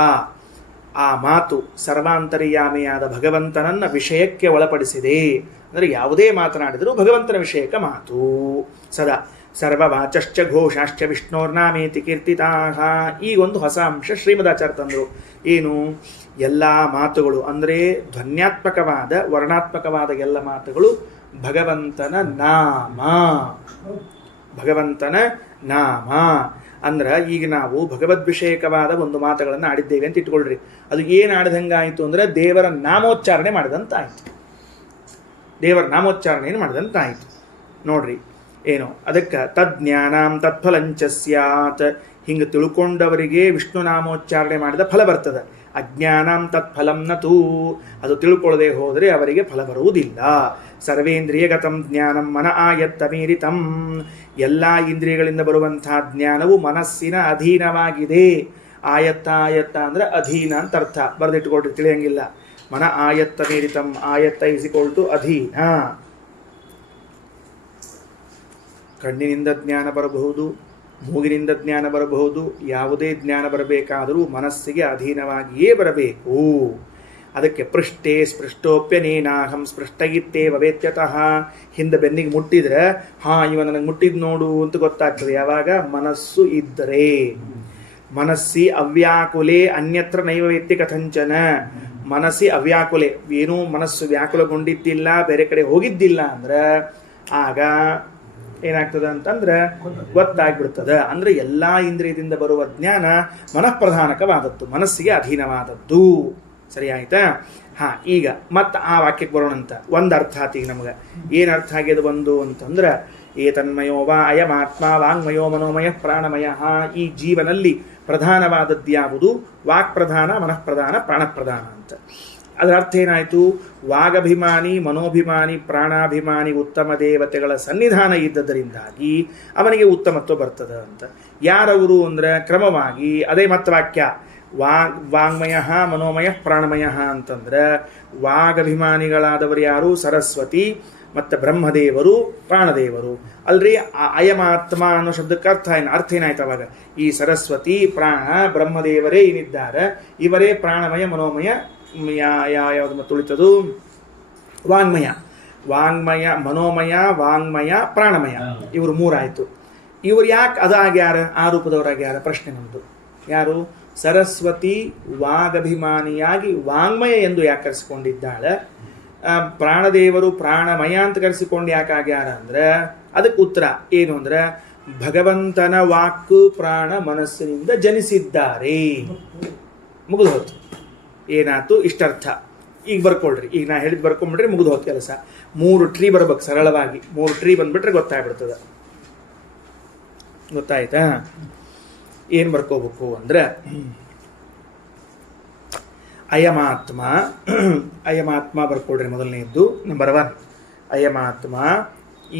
ಆ ಮಾತು ಸರ್ವಾಂತರ್ಯಾಮಿಯಾದ ಭಗವಂತನನ್ನ ವಿಷಯಕ್ಕೆ ಒಳಪಡಿಸಿದೆ. ಅಂದರೆ ಯಾವುದೇ ಮಾತನಾಡಿದರೂ ಭಗವಂತನ ವಿಷಯಕ ಮಾತು ಸದಾ. ಸರ್ವವಾಚಶ್ಚ ಘೋಷಾಶ್ಚ ವಿಷ್ಣೋರ್ನಾಮೇತಿ ಕೀರ್ತಿತಾಹ. ಈಗೊಂದು ಹೊಸ ಅಂಶ ಶ್ರೀಮದಾಚಾರ್ಯ ತಂದರು. ಏನು? ಎಲ್ಲ ಮಾತುಗಳು ಅಂದರೆ ಧ್ವನ್ಯಾತ್ಮಕವಾದ, ವರ್ಣಾತ್ಮಕವಾದ ಎಲ್ಲ ಮಾತುಗಳು ಭಗವಂತನ ನಾಮ. ಭಗವಂತನ ನಾಮ ಅಂದ್ರೆ ಈಗ ನಾವು ಭಗವದ್ವಿಷಯಕವಾದ ಒಂದು ಮಾತುಗಳನ್ನು ಆಡಿದ್ದೇವೆ ಅಂತ ಇಟ್ಕೊಳ್ರಿ. ಅದು ಏನು ಆಡಿದಂಗಾಯಿತು ಅಂದರೆ ದೇವರ ನಾಮೋಚ್ಚಾರಣೆ ಮಾಡಿದಂತಾಯಿತು. ದೇವರ ನಾಮೋಚ್ಚಾರಣೆಯನ್ನು ಮಾಡಿದಂತಾಯಿತು. ನೋಡ್ರಿ ಏನು ಅದಕ್ಕೆ ತಜ್ಞಾನಾಂ ತತ್ಫಲಂಚ ಸ್ಯಾತ್. ಹಿಂಗೆ ತಿಳ್ಕೊಂಡವರಿಗೆ ವಿಷ್ಣು ನಾಮೋಚ್ಚಾರಣೆ ಮಾಡಿದ ಫಲ ಬರ್ತದೆ. ಅಜ್ಞಾನಾಂ ತತ್ಫಲಂ ನತು. ಅದು ತಿಳ್ಕೊಳ್ಳದೆ ಹೋದರೆ ಅವರಿಗೆ ಫಲ ಬರುವುದಿಲ್ಲ. ಸರ್ವೇಂದ್ರಿಯಗತಂ ಜ್ಞಾನಂ ಮನ ಆಯತ್ತಮೀರಿತಂ. ಎಲ್ಲ ಇಂದ್ರಿಯಗಳಿಂದ ಬರುವಂತಹ ಜ್ಞಾನವು ಮನಸ್ಸಿನ ಅಧೀನವಾಗಿದೆ. ಆಯತ್ತ ಅಂದರೆ ಅಧೀನ ಅಂತ ಅರ್ಥ. ಬರೆದಿಟ್ಟುಕೊಳ್ರಿ, ತಿಳಿಯಂಗಿಲ್ಲ. ಮನ ಆಯತ್ತಮೀರಿತಂ. ಆಯತ್ತ = ಅಧೀನ. ಕಣ್ಣಿನಿಂದ ಜ್ಞಾನ ಬರಬಹುದು, ಮೂಗಿನಿಂದ ಜ್ಞಾನ ಬರಬಹುದು. ಯಾವುದೇ ಜ್ಞಾನ ಬರಬೇಕಾದರೂ ಮನಸ್ಸಿಗೆ ಅಧೀನವಾಗಿಯೇ ಬರಬೇಕು. ಅದಕ್ಕೆ ಪೃಷ್ಠೆ ಸ್ಪೃಷ್ಟೋಪ್ಯನೇನಾಹಂ ಸ್ಪೃಷ್ಟ ಇತ್ತೇವ ವೇತ್ಯತಃ. ಹಿಂದೆ ಬೆನ್ನಿಗೆ ಮುಟ್ಟಿದ್ರೆ ಇವ ನನಗೆ ಮುಟ್ಟಿದ್ ನೋಡು ಅಂತ ಗೊತ್ತಾಗ್ತದೆ. ಯಾವಾಗ? ಮನಸ್ಸು ಇದ್ದರೆ. ಮನಸ್ಸಿ ಅವ್ಯಾಕುಲೆ ಅನ್ಯತ್ರ ನೈವ ವೇತ್ತಿ ಕಥಂಚನ. ಮನಸ್ಸಿ ಅವ್ಯಾಕುಲೆ, ಏನೂ ಮನಸ್ಸು ವ್ಯಾಕುಲಗೊಂಡಿದ್ದಿಲ್ಲ, ಬೇರೆ ಕಡೆ ಹೋಗಿದ್ದಿಲ್ಲ ಅಂದ್ರೆ ಆಗ ಏನಾಗ್ತದೆ ಅಂತಂದ್ರೆ ಗೊತ್ತಾಗ್ಬಿಡ್ತದೆ. ಅಂದ್ರೆ ಎಲ್ಲಾ ಇಂದ್ರಿಯದಿಂದ ಬರುವ ಜ್ಞಾನ ಮನಃಪ್ರಧಾನಕವಾದದ್ದು, ಮನಸ್ಸಿಗೆ ಅಧೀನವಾದದ್ದು. ಸರಿ ಆಯ್ತಾ? ಈಗ ಮತ್ತೆ ಆ ವಾಕ್ಯಕ್ಕೆ ಬರೋಣಂತ. ಒಂದು ಅರ್ಥ ಆತ. ಈಗ ನಮ್ಗೆ ಏನು ಅರ್ಥ ಆಗ್ಯದ ಒಂದು ಅಂತಂದ್ರೆ ಏತನ್ಮಯೋ ವಾ ಅಯಮಾತ್ಮ ವಾಂಗ್ಮಯೋ ಮನೋಮಯ ಪ್ರಾಣಮಯ. ಈ ಜೀವನಲ್ಲಿ ಪ್ರಧಾನವಾದದ್ಯಾವುದು? ವಾಕ್ಪ್ರಧಾನ, ಮನಃಪ್ರಧಾನ, ಪ್ರಾಣಪ್ರಧಾನ ಅಂತ. ಅದರ ಅರ್ಥ ಏನಾಯಿತು? ವಾಗಭಿಮಾನಿ, ಮನೋಭಿಮಾನಿ, ಪ್ರಾಣಾಭಿಮಾನಿ ಉತ್ತಮ ದೇವತೆಗಳ ಸನ್ನಿಧಾನ ಇದ್ದದರಿಂದಾಗಿ ಅವನಿಗೆ ಉತ್ತಮತ್ವ ಬರ್ತದೆ ಅಂತ. ಯಾರವರು ಅಂದರೆ ಕ್ರಮವಾಗಿ ಅದೇ ಮತ್ತೆ ವಾಕ್ಯ ವಾಂಗ್ಮಯ ಮನೋಮಯ ಪ್ರಾಣಮಯ ಅಂತಂದ್ರೆ ವಾಗಭಿಮಾನಿಗಳಾದವರು ಯಾರು? ಸರಸ್ವತಿ ಮತ್ತು ಬ್ರಹ್ಮದೇವರು, ಪ್ರಾಣದೇವರು ಅಲ್ರಿ. ಅಯಮಾತ್ಮ ಅನ್ನೋ ಶಬ್ದಕ್ಕೆ ಅರ್ಥ ಏನಾಯ್ತು ಅವಾಗ? ಈ ಸರಸ್ವತಿ, ಪ್ರಾಣ, ಬ್ರಹ್ಮದೇವರೇ ಏನಿದ್ದಾರೆ ಇವರೇ ಪ್ರಾಣಮಯ, ಮನೋಮಯ, ಯಾವುದು ಮತ್ತು ಉಳಿತದು ವಾಂಗ್ಮಯ. ವಾಂಗ್ಮಯ, ಮನೋಮಯ, ವಾಂಗ್ಮಯ, ಪ್ರಾಣಮಯ, ಇವರು ಮೂರಾಯಿತು. ಇವರು ಯಾಕೆ ಅದಾಗ್ಯಾರ? ಆ ರೂಪದವರಾಗ್ಯಾರ? ಪ್ರಶ್ನೆ ನಮ್ಮದು. ಯಾರು? ಸರಸ್ವತಿ ವಾಗಭಿಮಾನಿಯಾಗಿ ವಾಂಗ್ಮಯ ಎಂದು ಯಾಕೆ ಕರೆಸಿಕೊಂಡಿದ್ದಾಳೆ? ಪ್ರಾಣದೇವರು ಪ್ರಾಣಮಯ ಅಂತ ಕರೆಸಿಕೊಂಡು ಯಾಕೆ ಆಗ್ಯಾರ ಅಂದ್ರೆ ಅದಕ್ಕೆ ಉತ್ತರ ಏನು ಅಂದ್ರೆ ಭಗವಂತನ ವಾಕು ಪ್ರಾಣ ಮನಸ್ಸಿನಿಂದ ಜನಿಸಿದ್ದಾರೆ. ಮುಗಿದು ಹೋಯ್ತು. ಏನಾಯ್ತು? ಇಷ್ಟರ್ಥ. ಈಗ ಬರ್ಕೊಳ್ರಿ. ಈಗ ನಾ ಹೇಳಿದ್ ಬರ್ಕೊಂಡ್ಬಿಟ್ರೆ ಮುಗಿದು ಹೋಯ್ತು ಕೆಲಸ. 3 ಟ್ರೀ ಬರ್ಬೇಕು ಸರಳವಾಗಿ. 3 ಟ್ರೀ ಬಂದ್ಬಿಟ್ರೆ ಗೊತ್ತಾಗ್ಬಿಡ್ತದೆ. ಗೊತ್ತಾಯ್ತಾ? ಏನು ಬರ್ಕೋಬೇಕು ಅಂದ್ರೆ ಅಯಮಾತ್ಮ. ಅಯಮಾತ್ಮ ಬರ್ಕೊಡ್ರಿ ಮೊದಲನೇದ್ದು. ನಂಬರ್ 1 ಅಯಮಾತ್ಮ.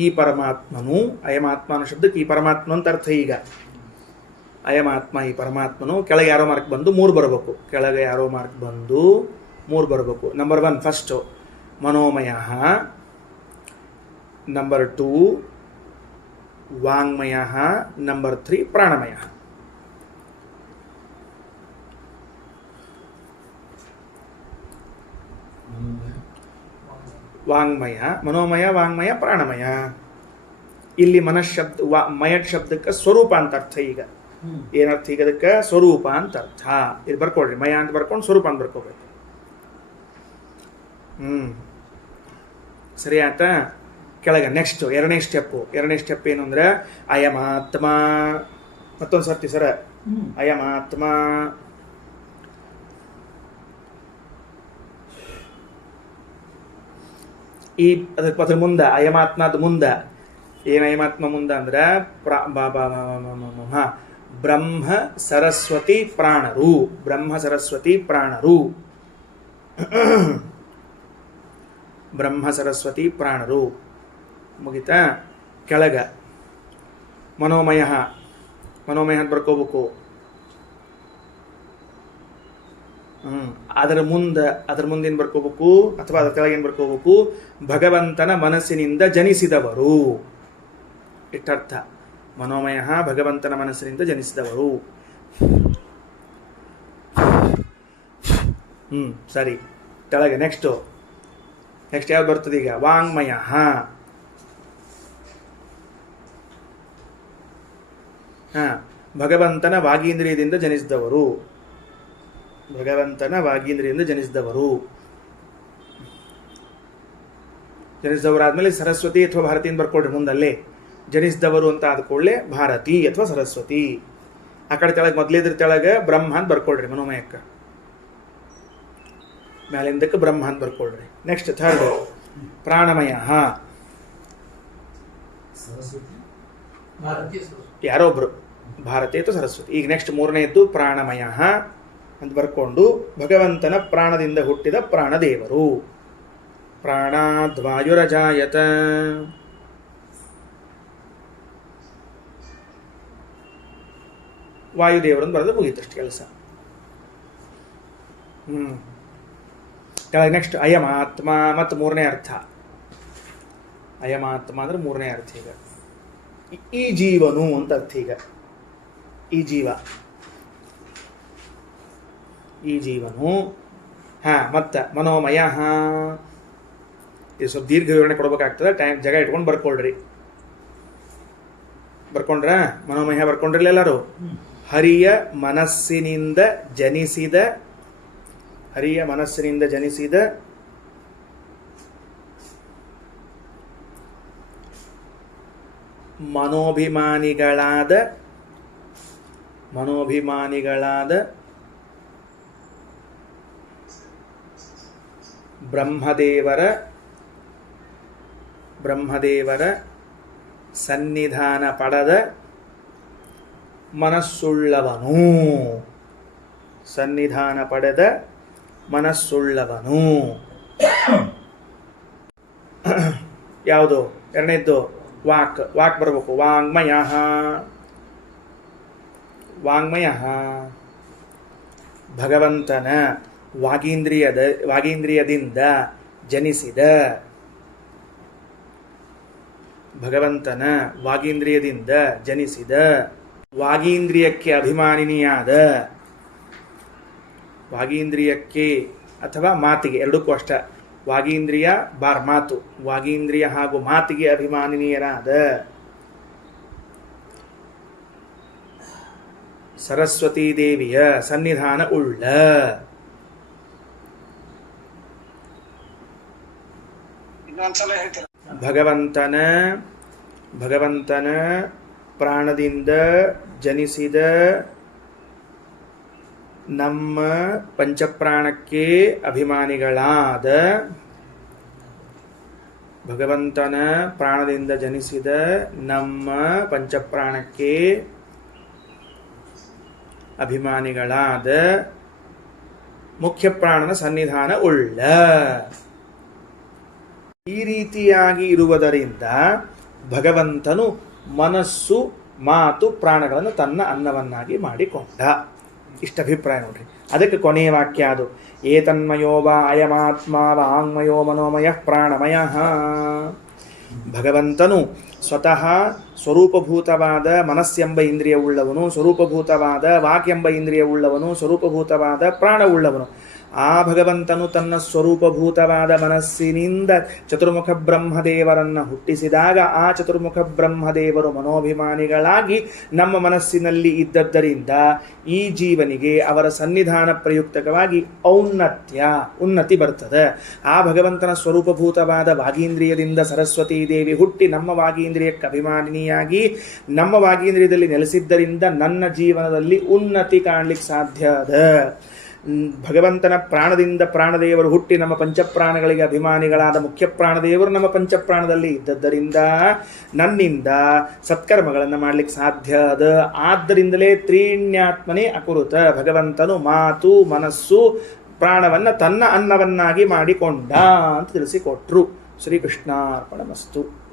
ಈ ಪರಮಾತ್ಮನು, ಅಯಮಾತ್ಮ ಅನ್ನೋ ಶಬ್ದಕ್ಕೆ ಈ ಪರಮಾತ್ಮ ಅಂತ ಅರ್ಥ. ಈಗ ಅಯಮಾತ್ಮ, ಈ ಪರಮಾತ್ಮನು. ಕೆಳಗೆ ಯಾರೋ ಮಾರ್ಕ್ ಬಂದು 3 ಬರಬೇಕು. ಕೆಳಗೆ ಯಾರೋ ಮಾರ್ಕ್ ಬಂದು 3 ಬರಬೇಕು. ನಂಬರ್ 1 ಫಸ್ಟು ಮನೋಮಯ. ನಂಬರ್ 2 ವಾಂಗ್ಮಯ. ನಂಬರ್ 3 ಪ್ರಾಣಮಯ. ವಾಂಗ್ಮಯ, ಮನೋಮಯ, ವಾಂಗ್ಮಯ, ಪ್ರಾಣಮಯ. ಇಲ್ಲಿ ಮನಃಶಬ್ದ ಮಯಟ್ ಶಬ್ದಕ್ಕೆ ಸ್ವರೂಪ ಅಂತ ಅರ್ಥ. ಈಗ ಏನರ್ಥ? ಈಗ ಅದಕ್ಕೆ ಸ್ವರೂಪ ಅಂತ ಅರ್ಥ. ಇದು ಬರ್ಕೊಡ್ರಿ. ಮಯ ಅಂತ ಬರ್ಕೊಂಡು ಸ್ವರೂಪ ಅಂತ ಬರ್ಕೋಬೇಕು. ಸರಿ ಆಯ್ತಾ? ಕೆಳಗೆ ನೆಕ್ಸ್ಟ್ ಎರಡನೇ ಸ್ಟೆಪ್ ಏನು ಅಂದ್ರೆ ಅಯಮಾತ್ಮ. ಮತ್ತೊಂದು ಸರ್ತಿ ಸರ. ಅಯಮಾತ್ಮ. ಈ ಅದ್ರ ಮುಂದೆ ಅಯಮಾತ್ಮದ ಮುಂದೆ ಏನು? ಅಯಮಾತ್ಮ ಮುಂದೆ ಅಂದ್ರೆ ಬ್ರಹ್ಮ ಸರಸ್ವತಿ ಪ್ರಾಣರು. ಬ್ರಹ್ಮ ಸರಸ್ವತಿ ಪ್ರಾಣರು. ಬ್ರಹ್ಮ ಸರಸ್ವತಿ ಪ್ರಾಣರು. ಮುಗಿತಾ? ಕೆಳಗ ಮನೋಮಯ. ಮನೋಮಯ ಅಂತ ಬರ್ಕೋಬೇಕು. ಅದರ ಮುಂದೆ ಏನು ಬರ್ಕೋಬೇಕು? ಅಥವಾ ಅದರ ಕೆಳಗೆ ಏನು ಬರ್ಕೋಬೇಕು? ಭಗವಂತನ ಮನಸ್ಸಿನಿಂದ ಜನಿಸಿದವರು. ಇಟ್ಟರ್ಥ. ಮನೋಮಯ ಭಗವಂತನ ಮನಸ್ಸಿನಿಂದ ಜನಿಸಿದವರು. ಸರಿ. ಕೆಳಗೆ ನೆಕ್ಸ್ಟ್ ಯಾವ್ದು ಬರ್ತದೆ ಈಗ? ವಾಂಗ್ಮಯ. ಭಗವಂತನ ವಾಗೀಂದ್ರಿಯದಿಂದ ಜನಿಸಿದವರು. ಭಗವಂತನ ವಾಗೀಂದ್ರಿಯದಿಂದ ಜನಿಸಿದವರಾದ್ಮೇಲೆ ಸರಸ್ವತಿ ಅಥವಾ ಭಾರತಿಯಿಂದ ಬರ್ಕೊಳ್ರಿ ಮುಂದಲ್ಲೇ. ಜನಿಸಿದವರು ಅಂತ ಆದ್ಕೊಳ್ಳೆ ಭಾರತಿ ಅಥವಾ ಸರಸ್ವತಿ. ಆ ಕಡೆ ತೆಳಗೆ ಮೊದಲೇದ್ರ ತೆಳಗೆ ಬ್ರಹ್ಮ ಅಂತ ಬರ್ಕೊಳ್ರಿ. ಮನೋಮಯಕ್ಕೆ ಮೇಲಿಂದಕ್ಕೆ ಬ್ರಹ್ಮ ಅಂತ ಬರ್ಕೊಳ್ರಿ. Next third ಪ್ರಾಣಮಯ. ಯಾರೋ ಒಬ್ರು ಭಾರತಿ ಅಥವಾ ಸರಸ್ವತಿ. ಈಗ ನೆಕ್ಸ್ಟ್ ಮೂರನೆಯದ್ದು ಪ್ರಾಣಮಯ ಅಂತ ಬರ್ಕೊಂಡು ಭಗವಂತನ ಪ್ರಾಣದಿಂದ ಹುಟ್ಟಿದ ಪ್ರಾಣದೇವರು. ಪ್ರಾಣಾದ್ವಾಯುರಜಾಯತ. ವಾಯುದೇವರನ್ನು ಬರೆದು ಮುಗೀತಷ್ಟು ಕೆಲಸ. ನೆಕ್ಸ್ಟ್ ಅಯಮಾತ್ಮ ಮತ್ತು ಮೂರನೇ ಅರ್ಥ. ಅಯಮಾತ್ಮ ಅಂದ್ರೆ ಮೂರನೇ ಅರ್ಥ. ಈಗ ಈ ಜೀವನು ಅಂತ ಅರ್ಥ. ಈಗ ಈ ಜೀವನು. ಮತ್ತೆ ಮನೋಮಯ. ಇದು ಸ್ವಲ್ಪ ದೀರ್ಘ ವಿವರಣೆ ಕೊಡ್ಬೇಕಾಗ್ತದೆ. ಟೈಮ್ ಜಾಗ ಇಟ್ಕೊಂಡು ಬರ್ಕೊಳ್ರಿ. ಬರ್ಕೊಂಡ್ರ? ಮನೋಮಯ ಬರ್ಕೊಂಡ್ರಲ್ಲ ಎಲ್ಲರೂ? ಹರಿಯ ಮನಸ್ಸಿನಿಂದ ಜನಿಸಿದ ಮನೋಭಿಮಾನಿಗಳಾದ ಬ್ರಹ್ಮದೇವರ ಸನ್ನಿಧಾನ ಪಡೆದ ಮನಸ್ಸುಳ್ಳವನು. ಸನ್ನಿಧಾನ ಪಡೆದ ಮನಸ್ಸುಳ್ಳವನು. ಯಾವುದು? ಎರಡನೇದ್ದು ವಾಕ್. ವಾಕ್ ಬರಬೇಕು. ವಾಂಗ್ಮಯ. ವಾಂಗ್ಮಯ ಭಗವಂತನ ವಾಗಿಂದ್ರಿಯದಿಂದ ಜನಿಸಿದ, ಭಗವಂತನ ವಾಗಿಂದ್ರಿಯದಿಂದ ಜನಿಸಿದ, ವಾಗಿಂದ್ರಿಯಕ್ಕೆ ಅಭಿಮಾನಿನಿಯಾದ, ವಾಗಿಂದ್ರಿಯಕ್ಕೆ ಅಥವಾ ಮಾತಿಗೆ ಎರಡಕ್ಕೂ ಅಷ್ಟ, ವಾಗಿಂದ್ರಿಯ ಬಾರ್ ಮಾತು, ವಾಗಿಂದ್ರಿಯ ಹಾಗೂ ಮಾತಿಗೆ ಅಭಿಮಾನಿನಿಯರಾದ ಸರಸ್ವತೀ ದೇವಿಯ ಸನ್ನಿಧಾನ ಉಳ್ಳ. ಭಗವಂತನ ಪ್ರಾಣದಿಂದ ಜನಿಸಿದ ನಮ್ಮ ಪಂಚಪ್ರಾಣಕ್ಕೆ ಅಭಿಮಾನಿಗಳಾದ, ಭಗವಂತನ ಪ್ರಾಣದಿಂದ ಜನಿಸಿದ ನಮ್ಮ ಪಂಚಪ್ರಾಣಕ್ಕೆ ಅಭಿಮಾನಿಗಳಾದ ಮುಖ್ಯ ಪ್ರಾಣನ ಸನ್ನಿಧಾನ ಉಳ್ಳ. ಈ ರೀತಿಯಾಗಿ ಇರುವುದರಿಂದ ಭಗವಂತನು ಮನಸ್ಸು, ಮಾತು, ಪ್ರಾಣಗಳನ್ನು ತನ್ನ ಅನ್ನವನ್ನಾಗಿ ಮಾಡಿಕೊಂಡ. ಇಷ್ಟ ಅಭಿಪ್ರಾಯ ನೋಡ್ರಿ. ಅದಕ್ಕೆ ಕೊನೆಯ ವಾಕ್ಯ ಅದು. ಏತನ್ಮಯೋ ವಾ ಅಯಮಾತ್ಮ ವಾಂಗ್ಮಯೋ ಮನೋಮಯ ಪ್ರಾಣಮಯ. ಭಗವಂತನು ಸ್ವತಃ ಸ್ವರೂಪಭೂತವಾದ ಮನಸ್ಸೆಂಬ ಇಂದ್ರಿಯ ಉಳ್ಳವನು, ಸ್ವರೂಪಭೂತವಾದ ವಾಕ್ ಎಂಬ ಇಂದ್ರಿಯ ಉಳ್ಳವನು, ಸ್ವರೂಪಭೂತವಾದ ಪ್ರಾಣ ಉಳ್ಳವನು. ಆ ಭಗವಂತನು ತನ್ನ ಸ್ವರೂಪಭೂತವಾದ ಮನಸ್ಸಿನಿಂದ ಚತುರ್ಮುಖ ಬ್ರಹ್ಮದೇವರನ್ನು ಹುಟ್ಟಿಸಿದಾಗ ಆ ಚತುರ್ಮುಖ ಬ್ರಹ್ಮದೇವರು ಮನೋಭಿಮಾನಿಗಳಾಗಿ ನಮ್ಮ ಮನಸ್ಸಿನಲ್ಲಿ ಇದ್ದದ್ದರಿಂದ ಈ ಜೀವನಿಗೆ ಅವರ ಸನ್ನಿಧಾನ ಪ್ರಯುಕ್ತಕವಾಗಿ ಉನ್ನತಿ ಬರ್ತದೆ. ಆ ಭಗವಂತನ ಸ್ವರೂಪಭೂತವಾದ ವಾಗೀಂದ್ರಿಯದಿಂದ ಸರಸ್ವತೀ ದೇವಿ ಹುಟ್ಟಿ ನಮ್ಮ ವಾಗೀಂದ್ರಿಯಕ್ಕೆ ಅಭಿಮಾನಿನಿಯಾಗಿ ನಮ್ಮ ವಾಗೀಂದ್ರಿಯದಲ್ಲಿ ನೆಲೆಸಿದ್ದರಿಂದ ನನ್ನ ಜೀವನದಲ್ಲಿ ಉನ್ನತಿ ಕಾಣಲಿಕ್ಕೆ ಸಾಧ್ಯ ಅದ. ಭಗವಂತನ ಪ್ರಾಣದಿಂದ ಪ್ರಾಣದೇವರು ಹುಟ್ಟಿ ನಮ್ಮ ಪಂಚಪ್ರಾಣಗಳಿಗೆ ಅಭಿಮಾನಿಗಳಾದ ಮುಖ್ಯ ಪ್ರಾಣದೇವರು ನಮ್ಮ ಪಂಚಪ್ರಾಣದಲ್ಲಿ ಇದ್ದದ್ದರಿಂದ ನನ್ನಿಂದ ಸತ್ಕರ್ಮಗಳನ್ನು ಮಾಡಲಿಕ್ಕೆ ಸಾಧ್ಯ ಅದ. ಆದ್ದರಿಂದಲೇ ತ್ರೀಣ್ಯಾತ್ಮನೇ ಅಕುರುತ. ಭಗವಂತನು ಮಾತು, ಮನಸ್ಸು, ಪ್ರಾಣವನ್ನು ತನ್ನ ಅನ್ನವನ್ನಾಗಿ ಮಾಡಿಕೊಂಡ ಅಂತ ತಿಳಿಸಿಕೊಟ್ರು. ಶ್ರೀಕೃಷ್ಣಾರ್ಪಣಮಸ್ತು.